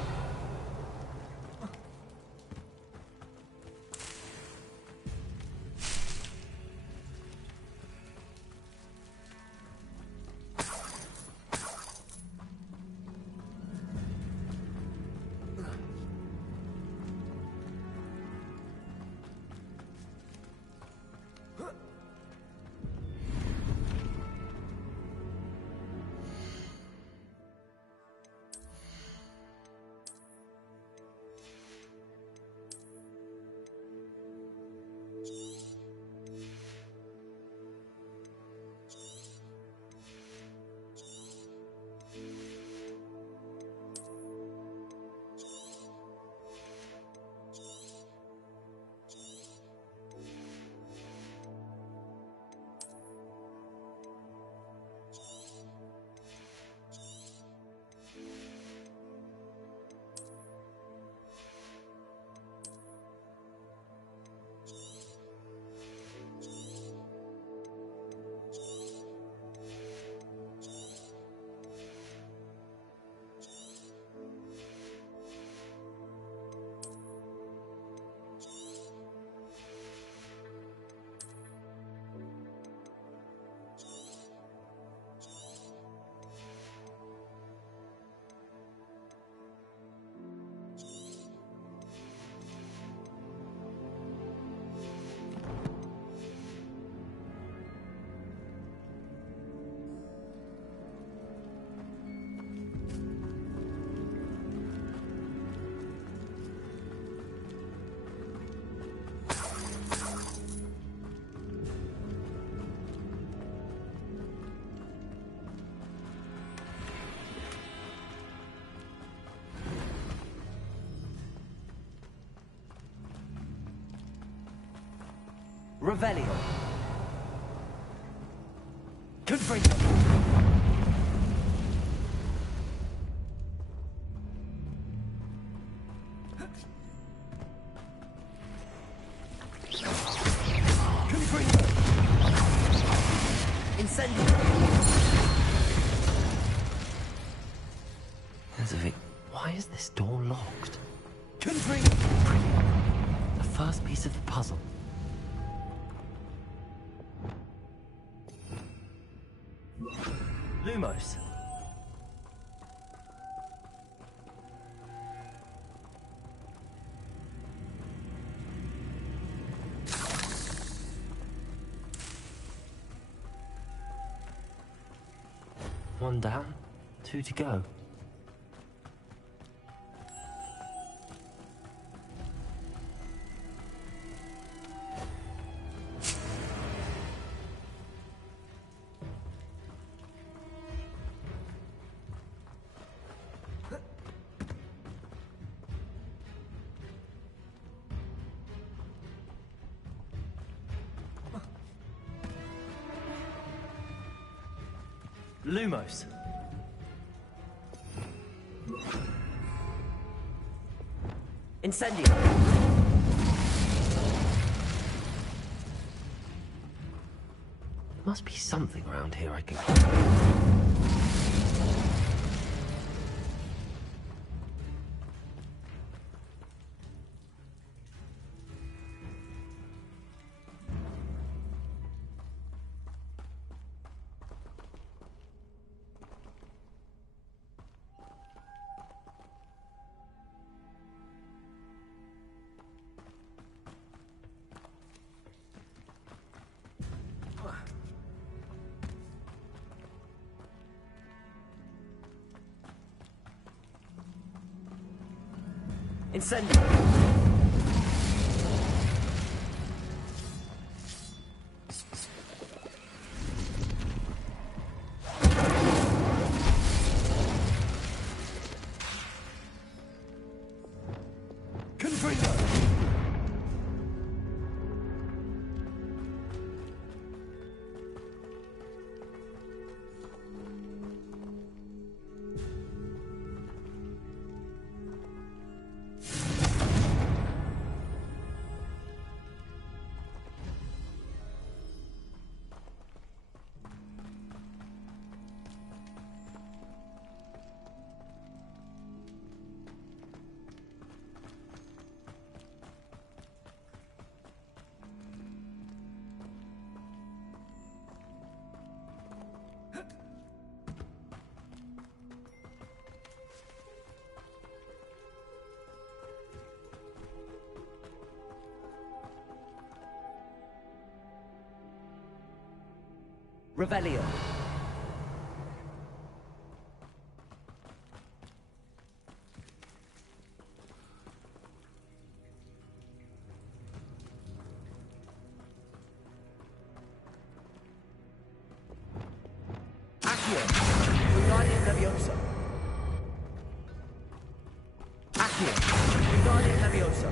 Revelio. Confringo. Confringo. Incendio. Why is this door locked? Confringo. The first piece of the puzzle. Lumos. One down, 2 to go. Lumos. Incendio. There must be something around here I can... Incendio. Confringo. Revelio. Accio. Guardian Leviosa. Accio. Guardian Leviosa.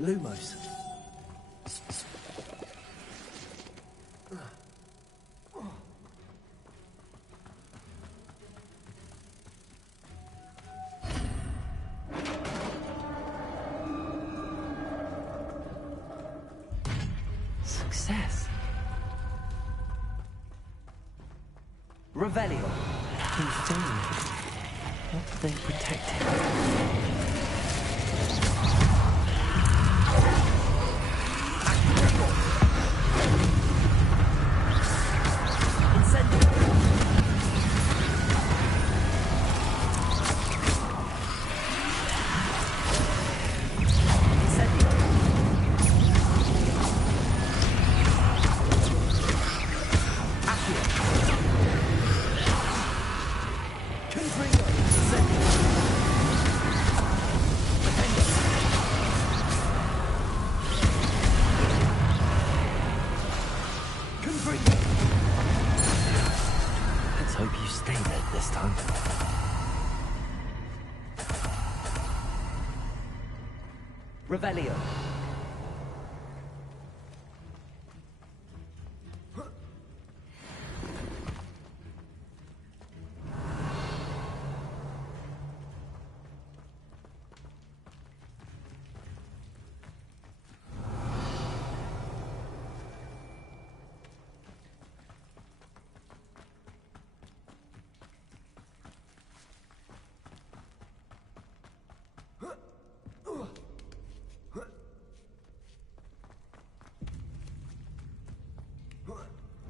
Lumos. Success. Revelio. What are they protecting? Let's hope you stay there this time. Revelio.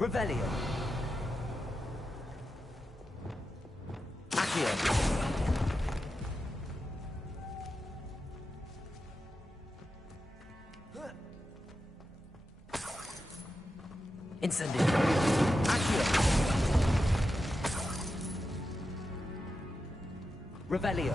Revelio. Accio. Incendio. Accio. Revelio.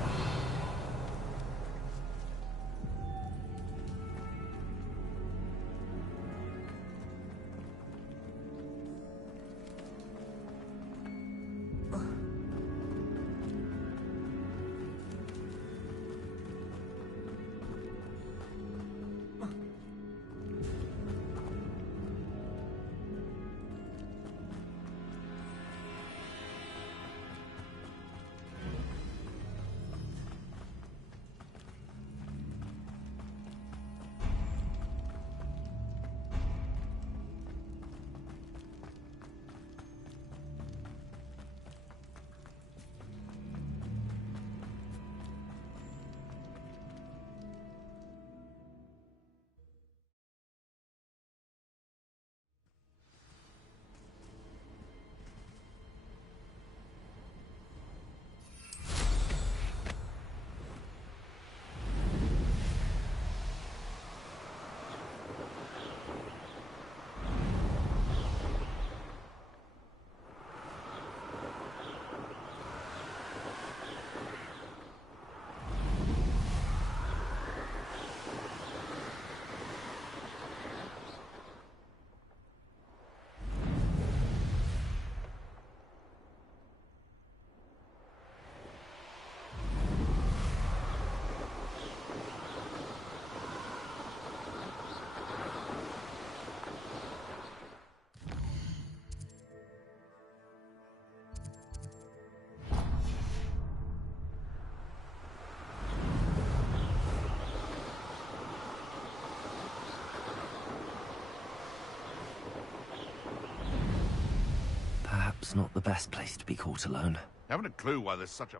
Perhaps not the best place to be caught alone. Haven't a clue why there's such a...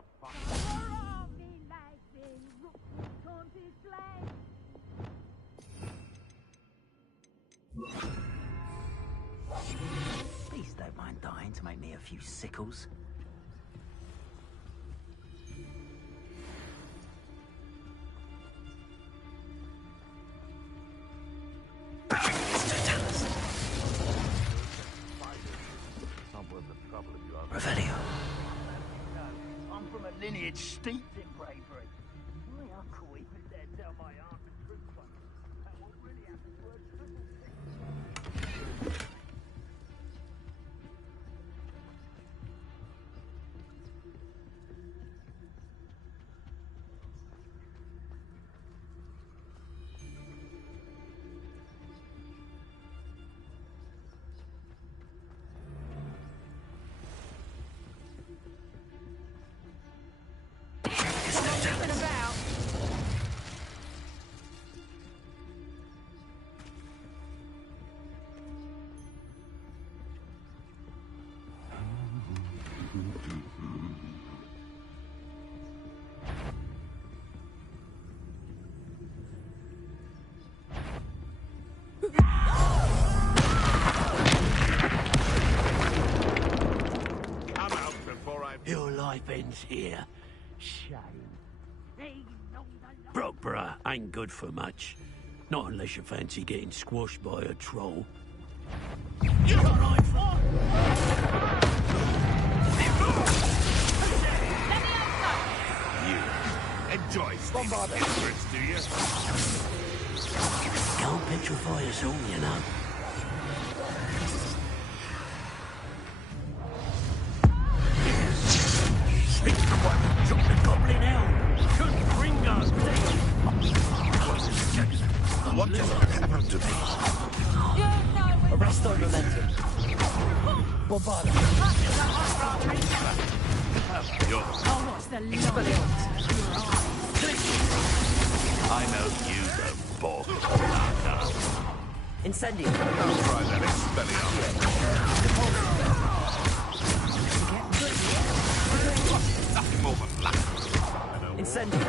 Please don't mind dying to make me a few sickles. Revelio. I'm from a lineage steeped in bravery. My uncle even dared tell my aunt the truth once. And what really happened was Your life ends here. Shame. Brockborough ain't good for much. Not unless you fancy getting squashed by a troll. You enjoy bombardment, do you? Can't petrify us all, you know. Drop the goblin helm! Couldn't bring us! Bombarda. Oh, what's the Expelliarmus. I know you don't balk. Incendio. Try that Nothing more than luck. Incendio.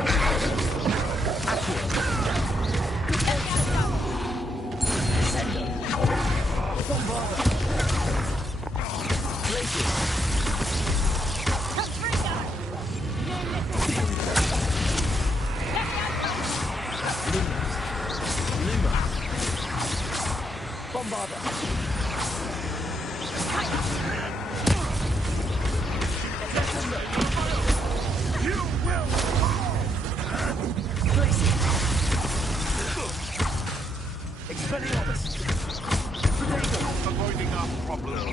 Incendio. Bombarda. Glacier. Bombarda. You will fall! Glacier. Expelliarmus. Avoiding our problem.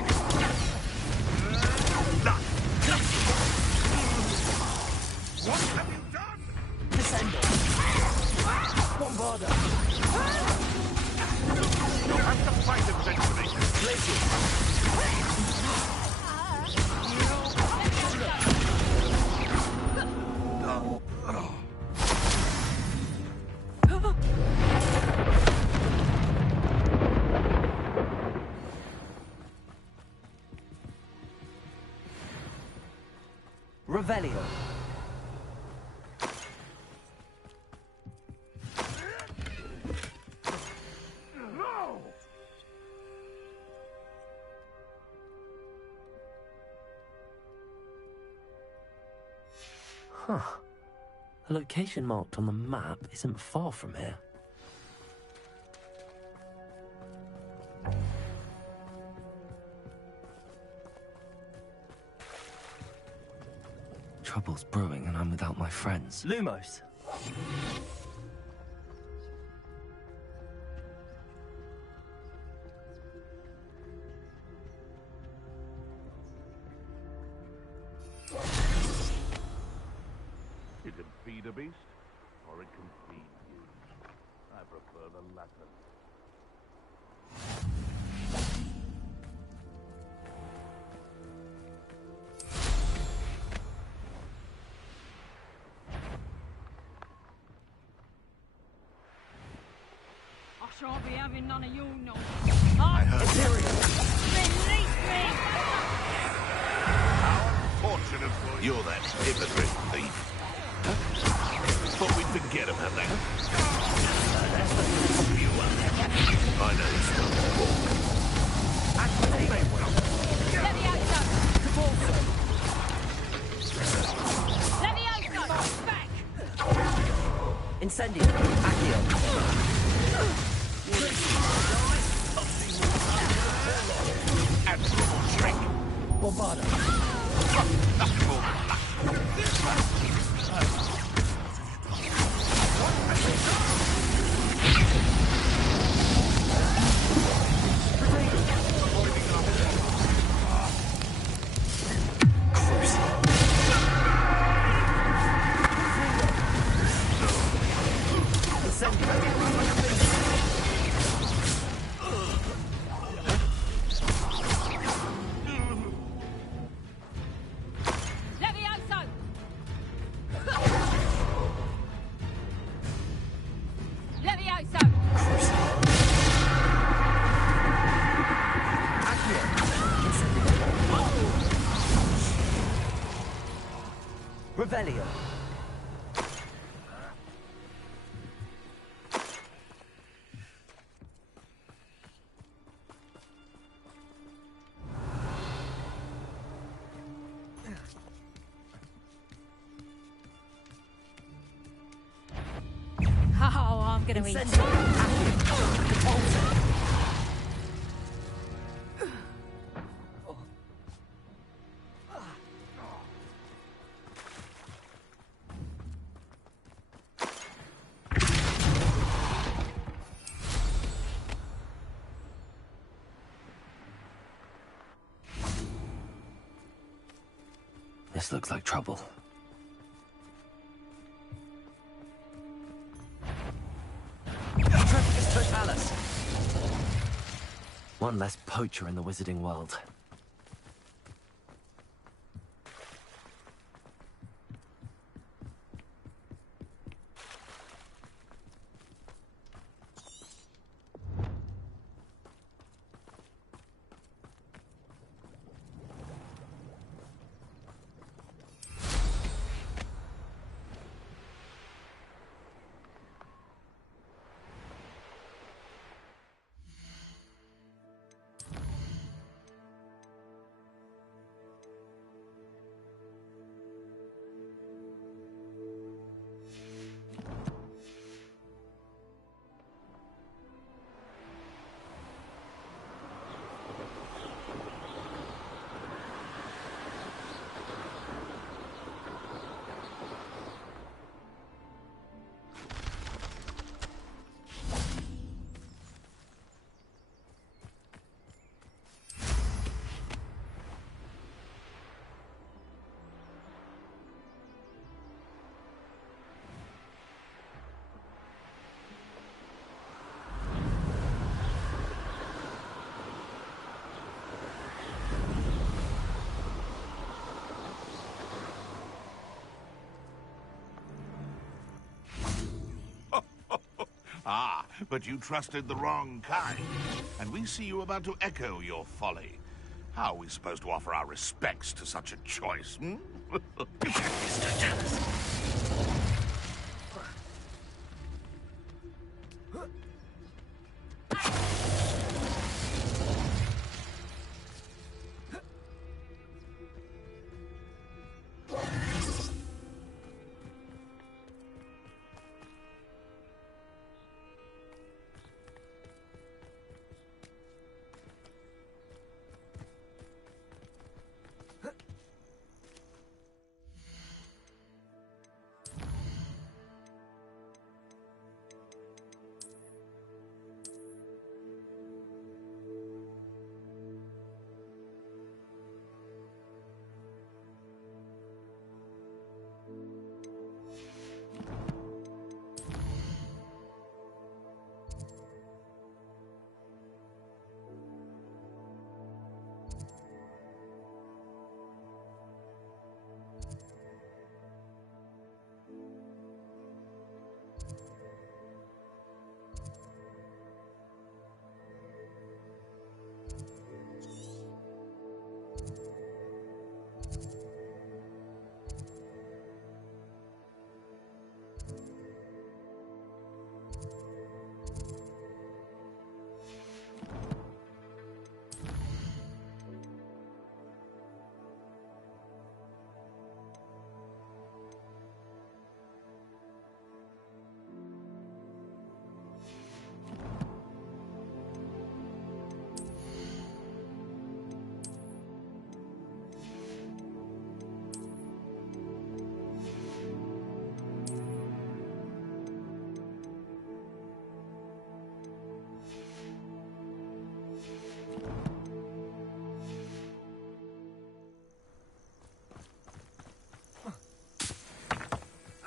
What have you done? Descendo. Bombarda. You'll have to fight eventually. Revelio. Huh. The location marked on the map isn't far from here. Trouble's brewing and I'm without my friends. Lumos. You can feed a beast, or it can feed you. I prefer the latter. I shan't be having none of your nonsense. I heard Release me! How unfortunate for you. You're that hypocrite thief. Thought we'd forget about that. You I know it's not wrong. Let me out, son! Let me out, son! Back! Incendio. Accio. Absolute shrink. Bombarda. Nothing more than luck. Revelio. Oh, I'm gonna eat. This looks like trouble. One less poacher in the wizarding world. Ah, but you trusted the wrong kind. And we see you about to echo your folly. How are we supposed to offer our respects to such a choice, hmm? Mr. Jealous.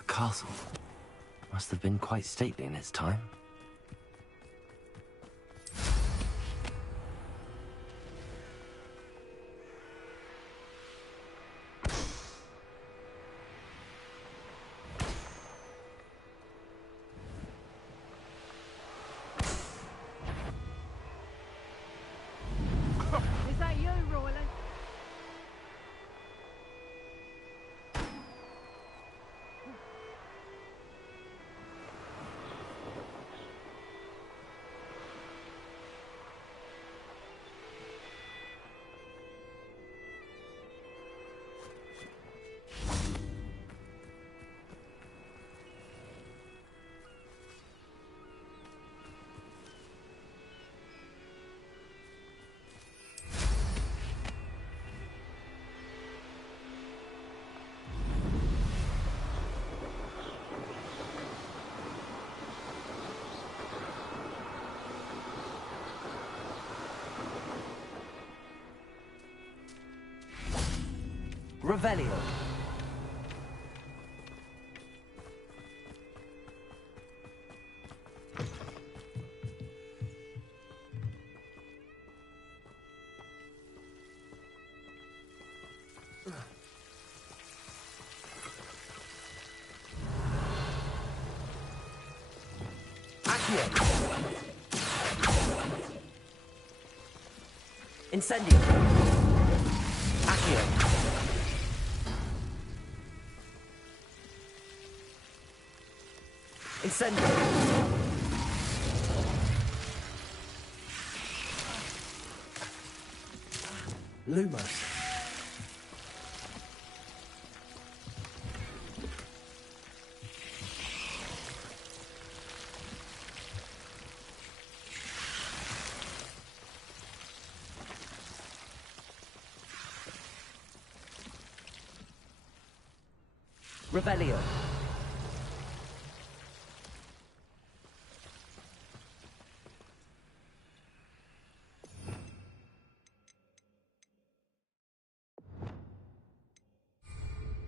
Castle must have been quite stately in its time. Is that you, Royland? Revelio. Accio. Incendio. Accio. Incendio. Lumos. Revelio.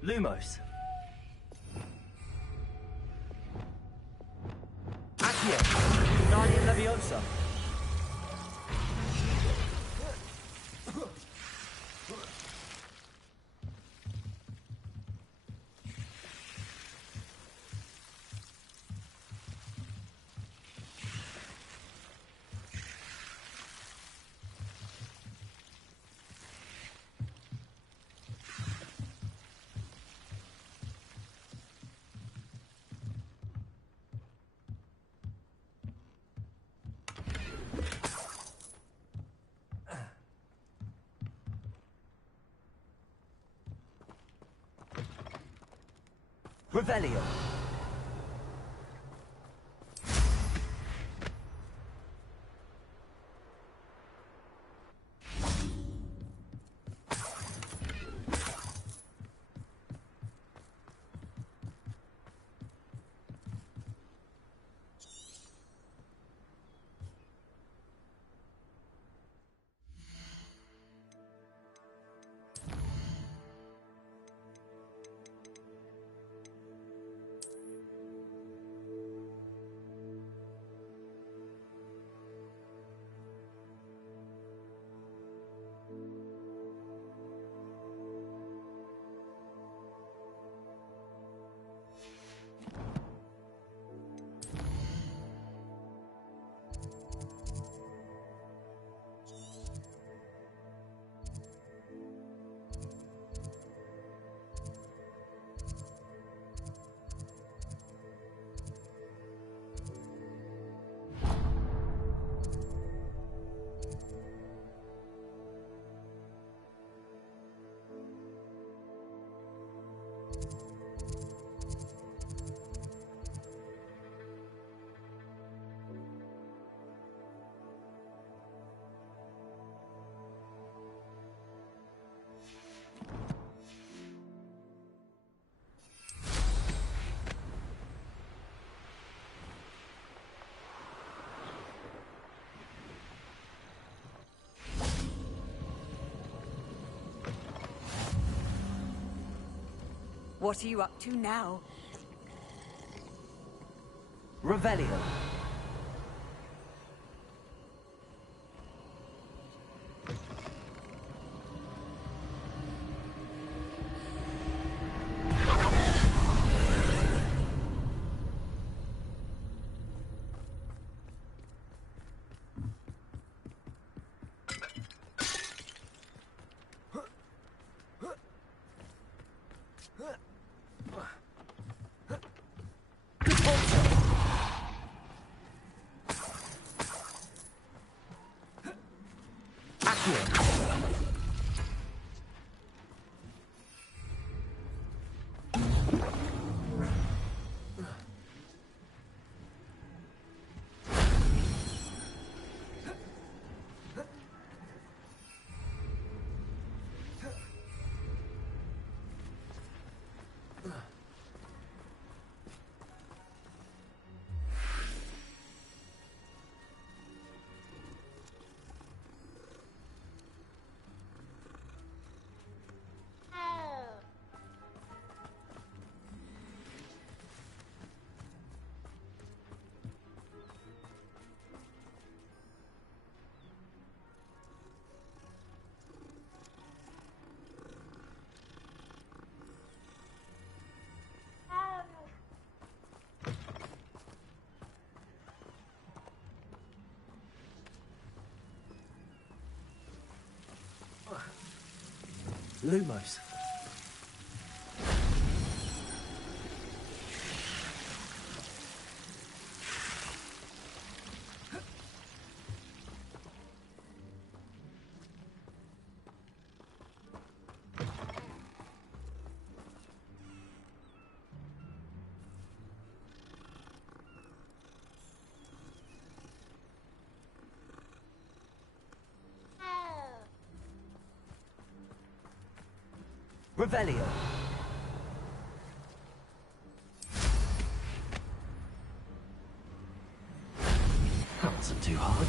Lumos. Accio. Guardian Leviosa. Revelio. What are you up to now? Revelio. Lumos. Revelio. That wasn't too hard.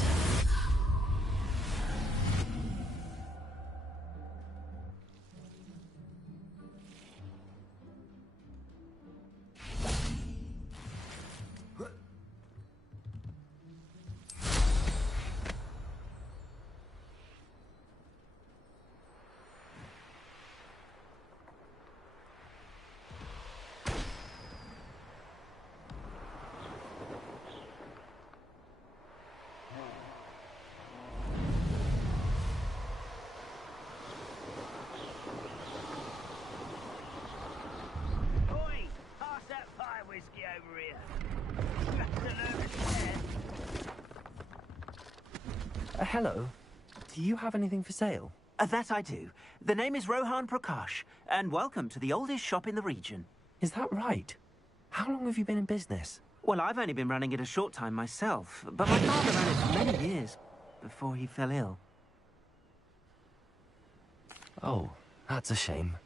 Oi! Pass that fire whiskey over here. That's a nervous pair. Hello. Do you have anything for sale? That I do. The name is Rohan Prakash, and welcome to the oldest shop in the region. Is that right? How long have you been in business? Well, I've only been running it a short time myself, but my father ran it for many years before he fell ill. Oh, that's a shame.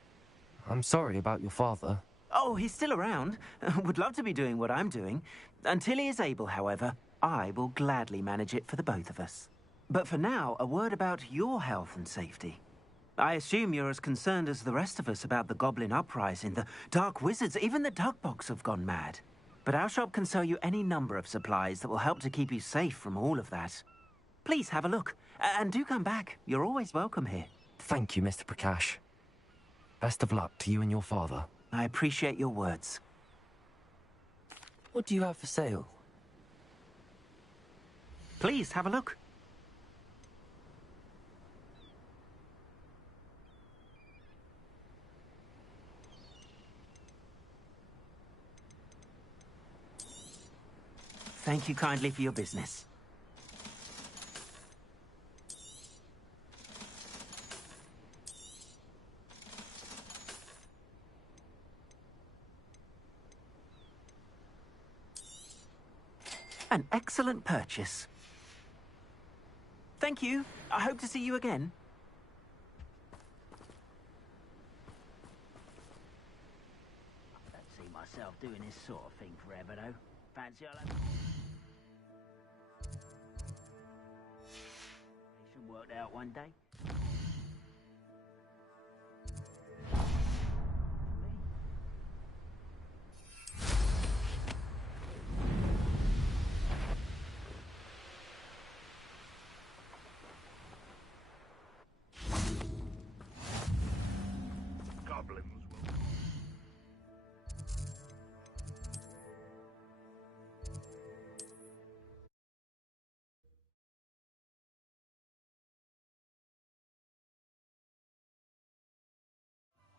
I'm sorry about your father. Oh, he's still around. Would love to be doing what I'm doing. Until he is able, however, I will gladly manage it for the both of us. But for now, a word about your health and safety. I assume you're as concerned as the rest of us about the Goblin Uprising, the Dark Wizards, even the Dugbogs have gone mad. But our shop can sell you any number of supplies that will help to keep you safe from all of that. Please have a look, and do come back. You're always welcome here. Thank you, Mr. Prakash. Best of luck to you and your father. I appreciate your words. What do you have for sale? Please have a look. Thank you kindly for your business. An excellent purchase. Thank you. I hope to see you again. I don't see myself doing this sort of thing forever, though. Fancy I'll have... It worked out one day. Goblins will...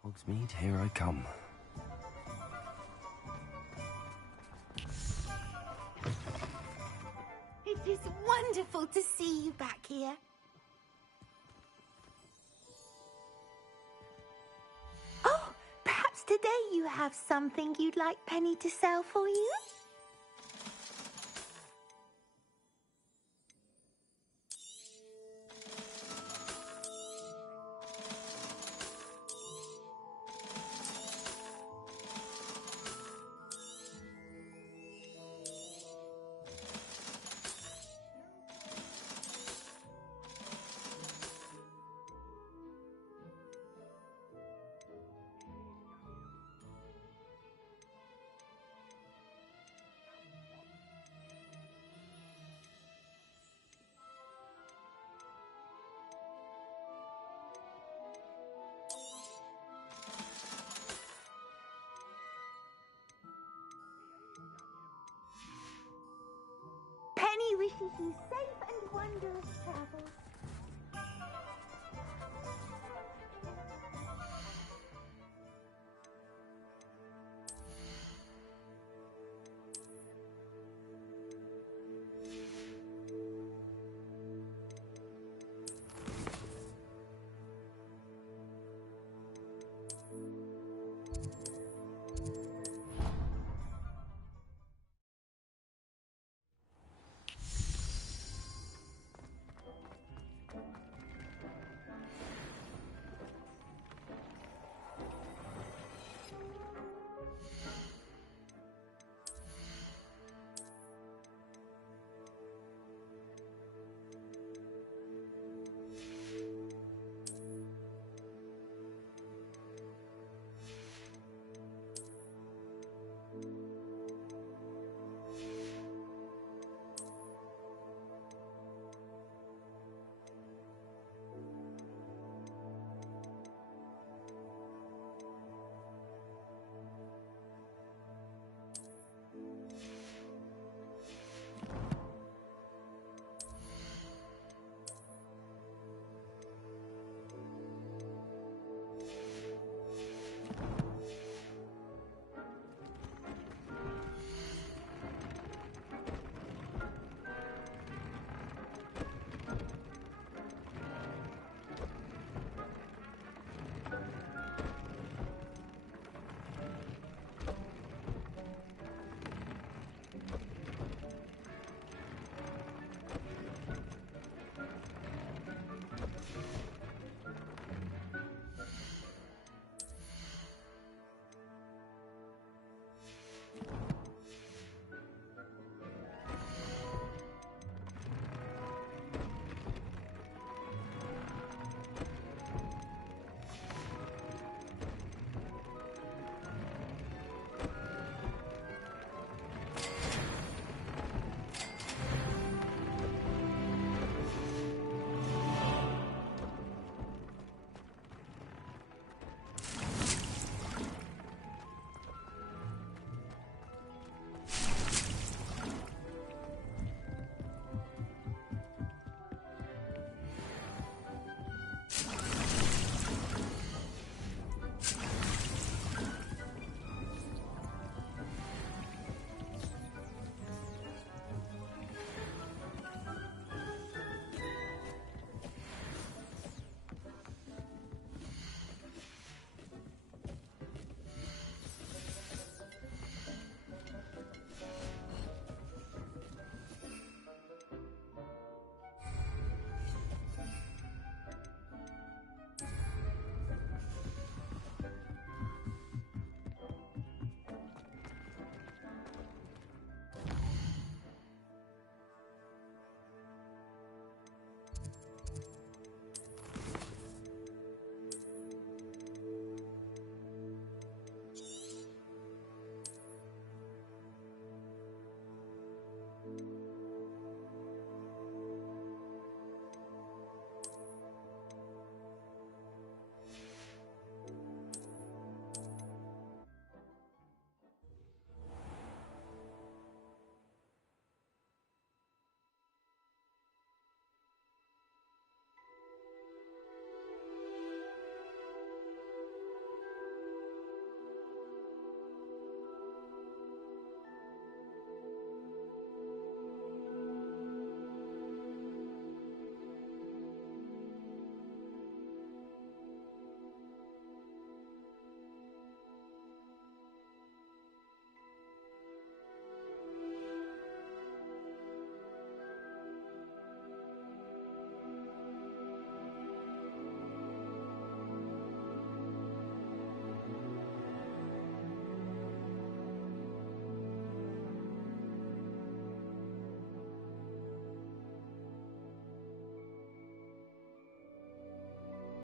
Hogsmeade, here I come. It is wonderful to see you back here. Oh, perhaps today you have something you'd like Penny to sell for you? Penny wishes you safe and wondrous travels.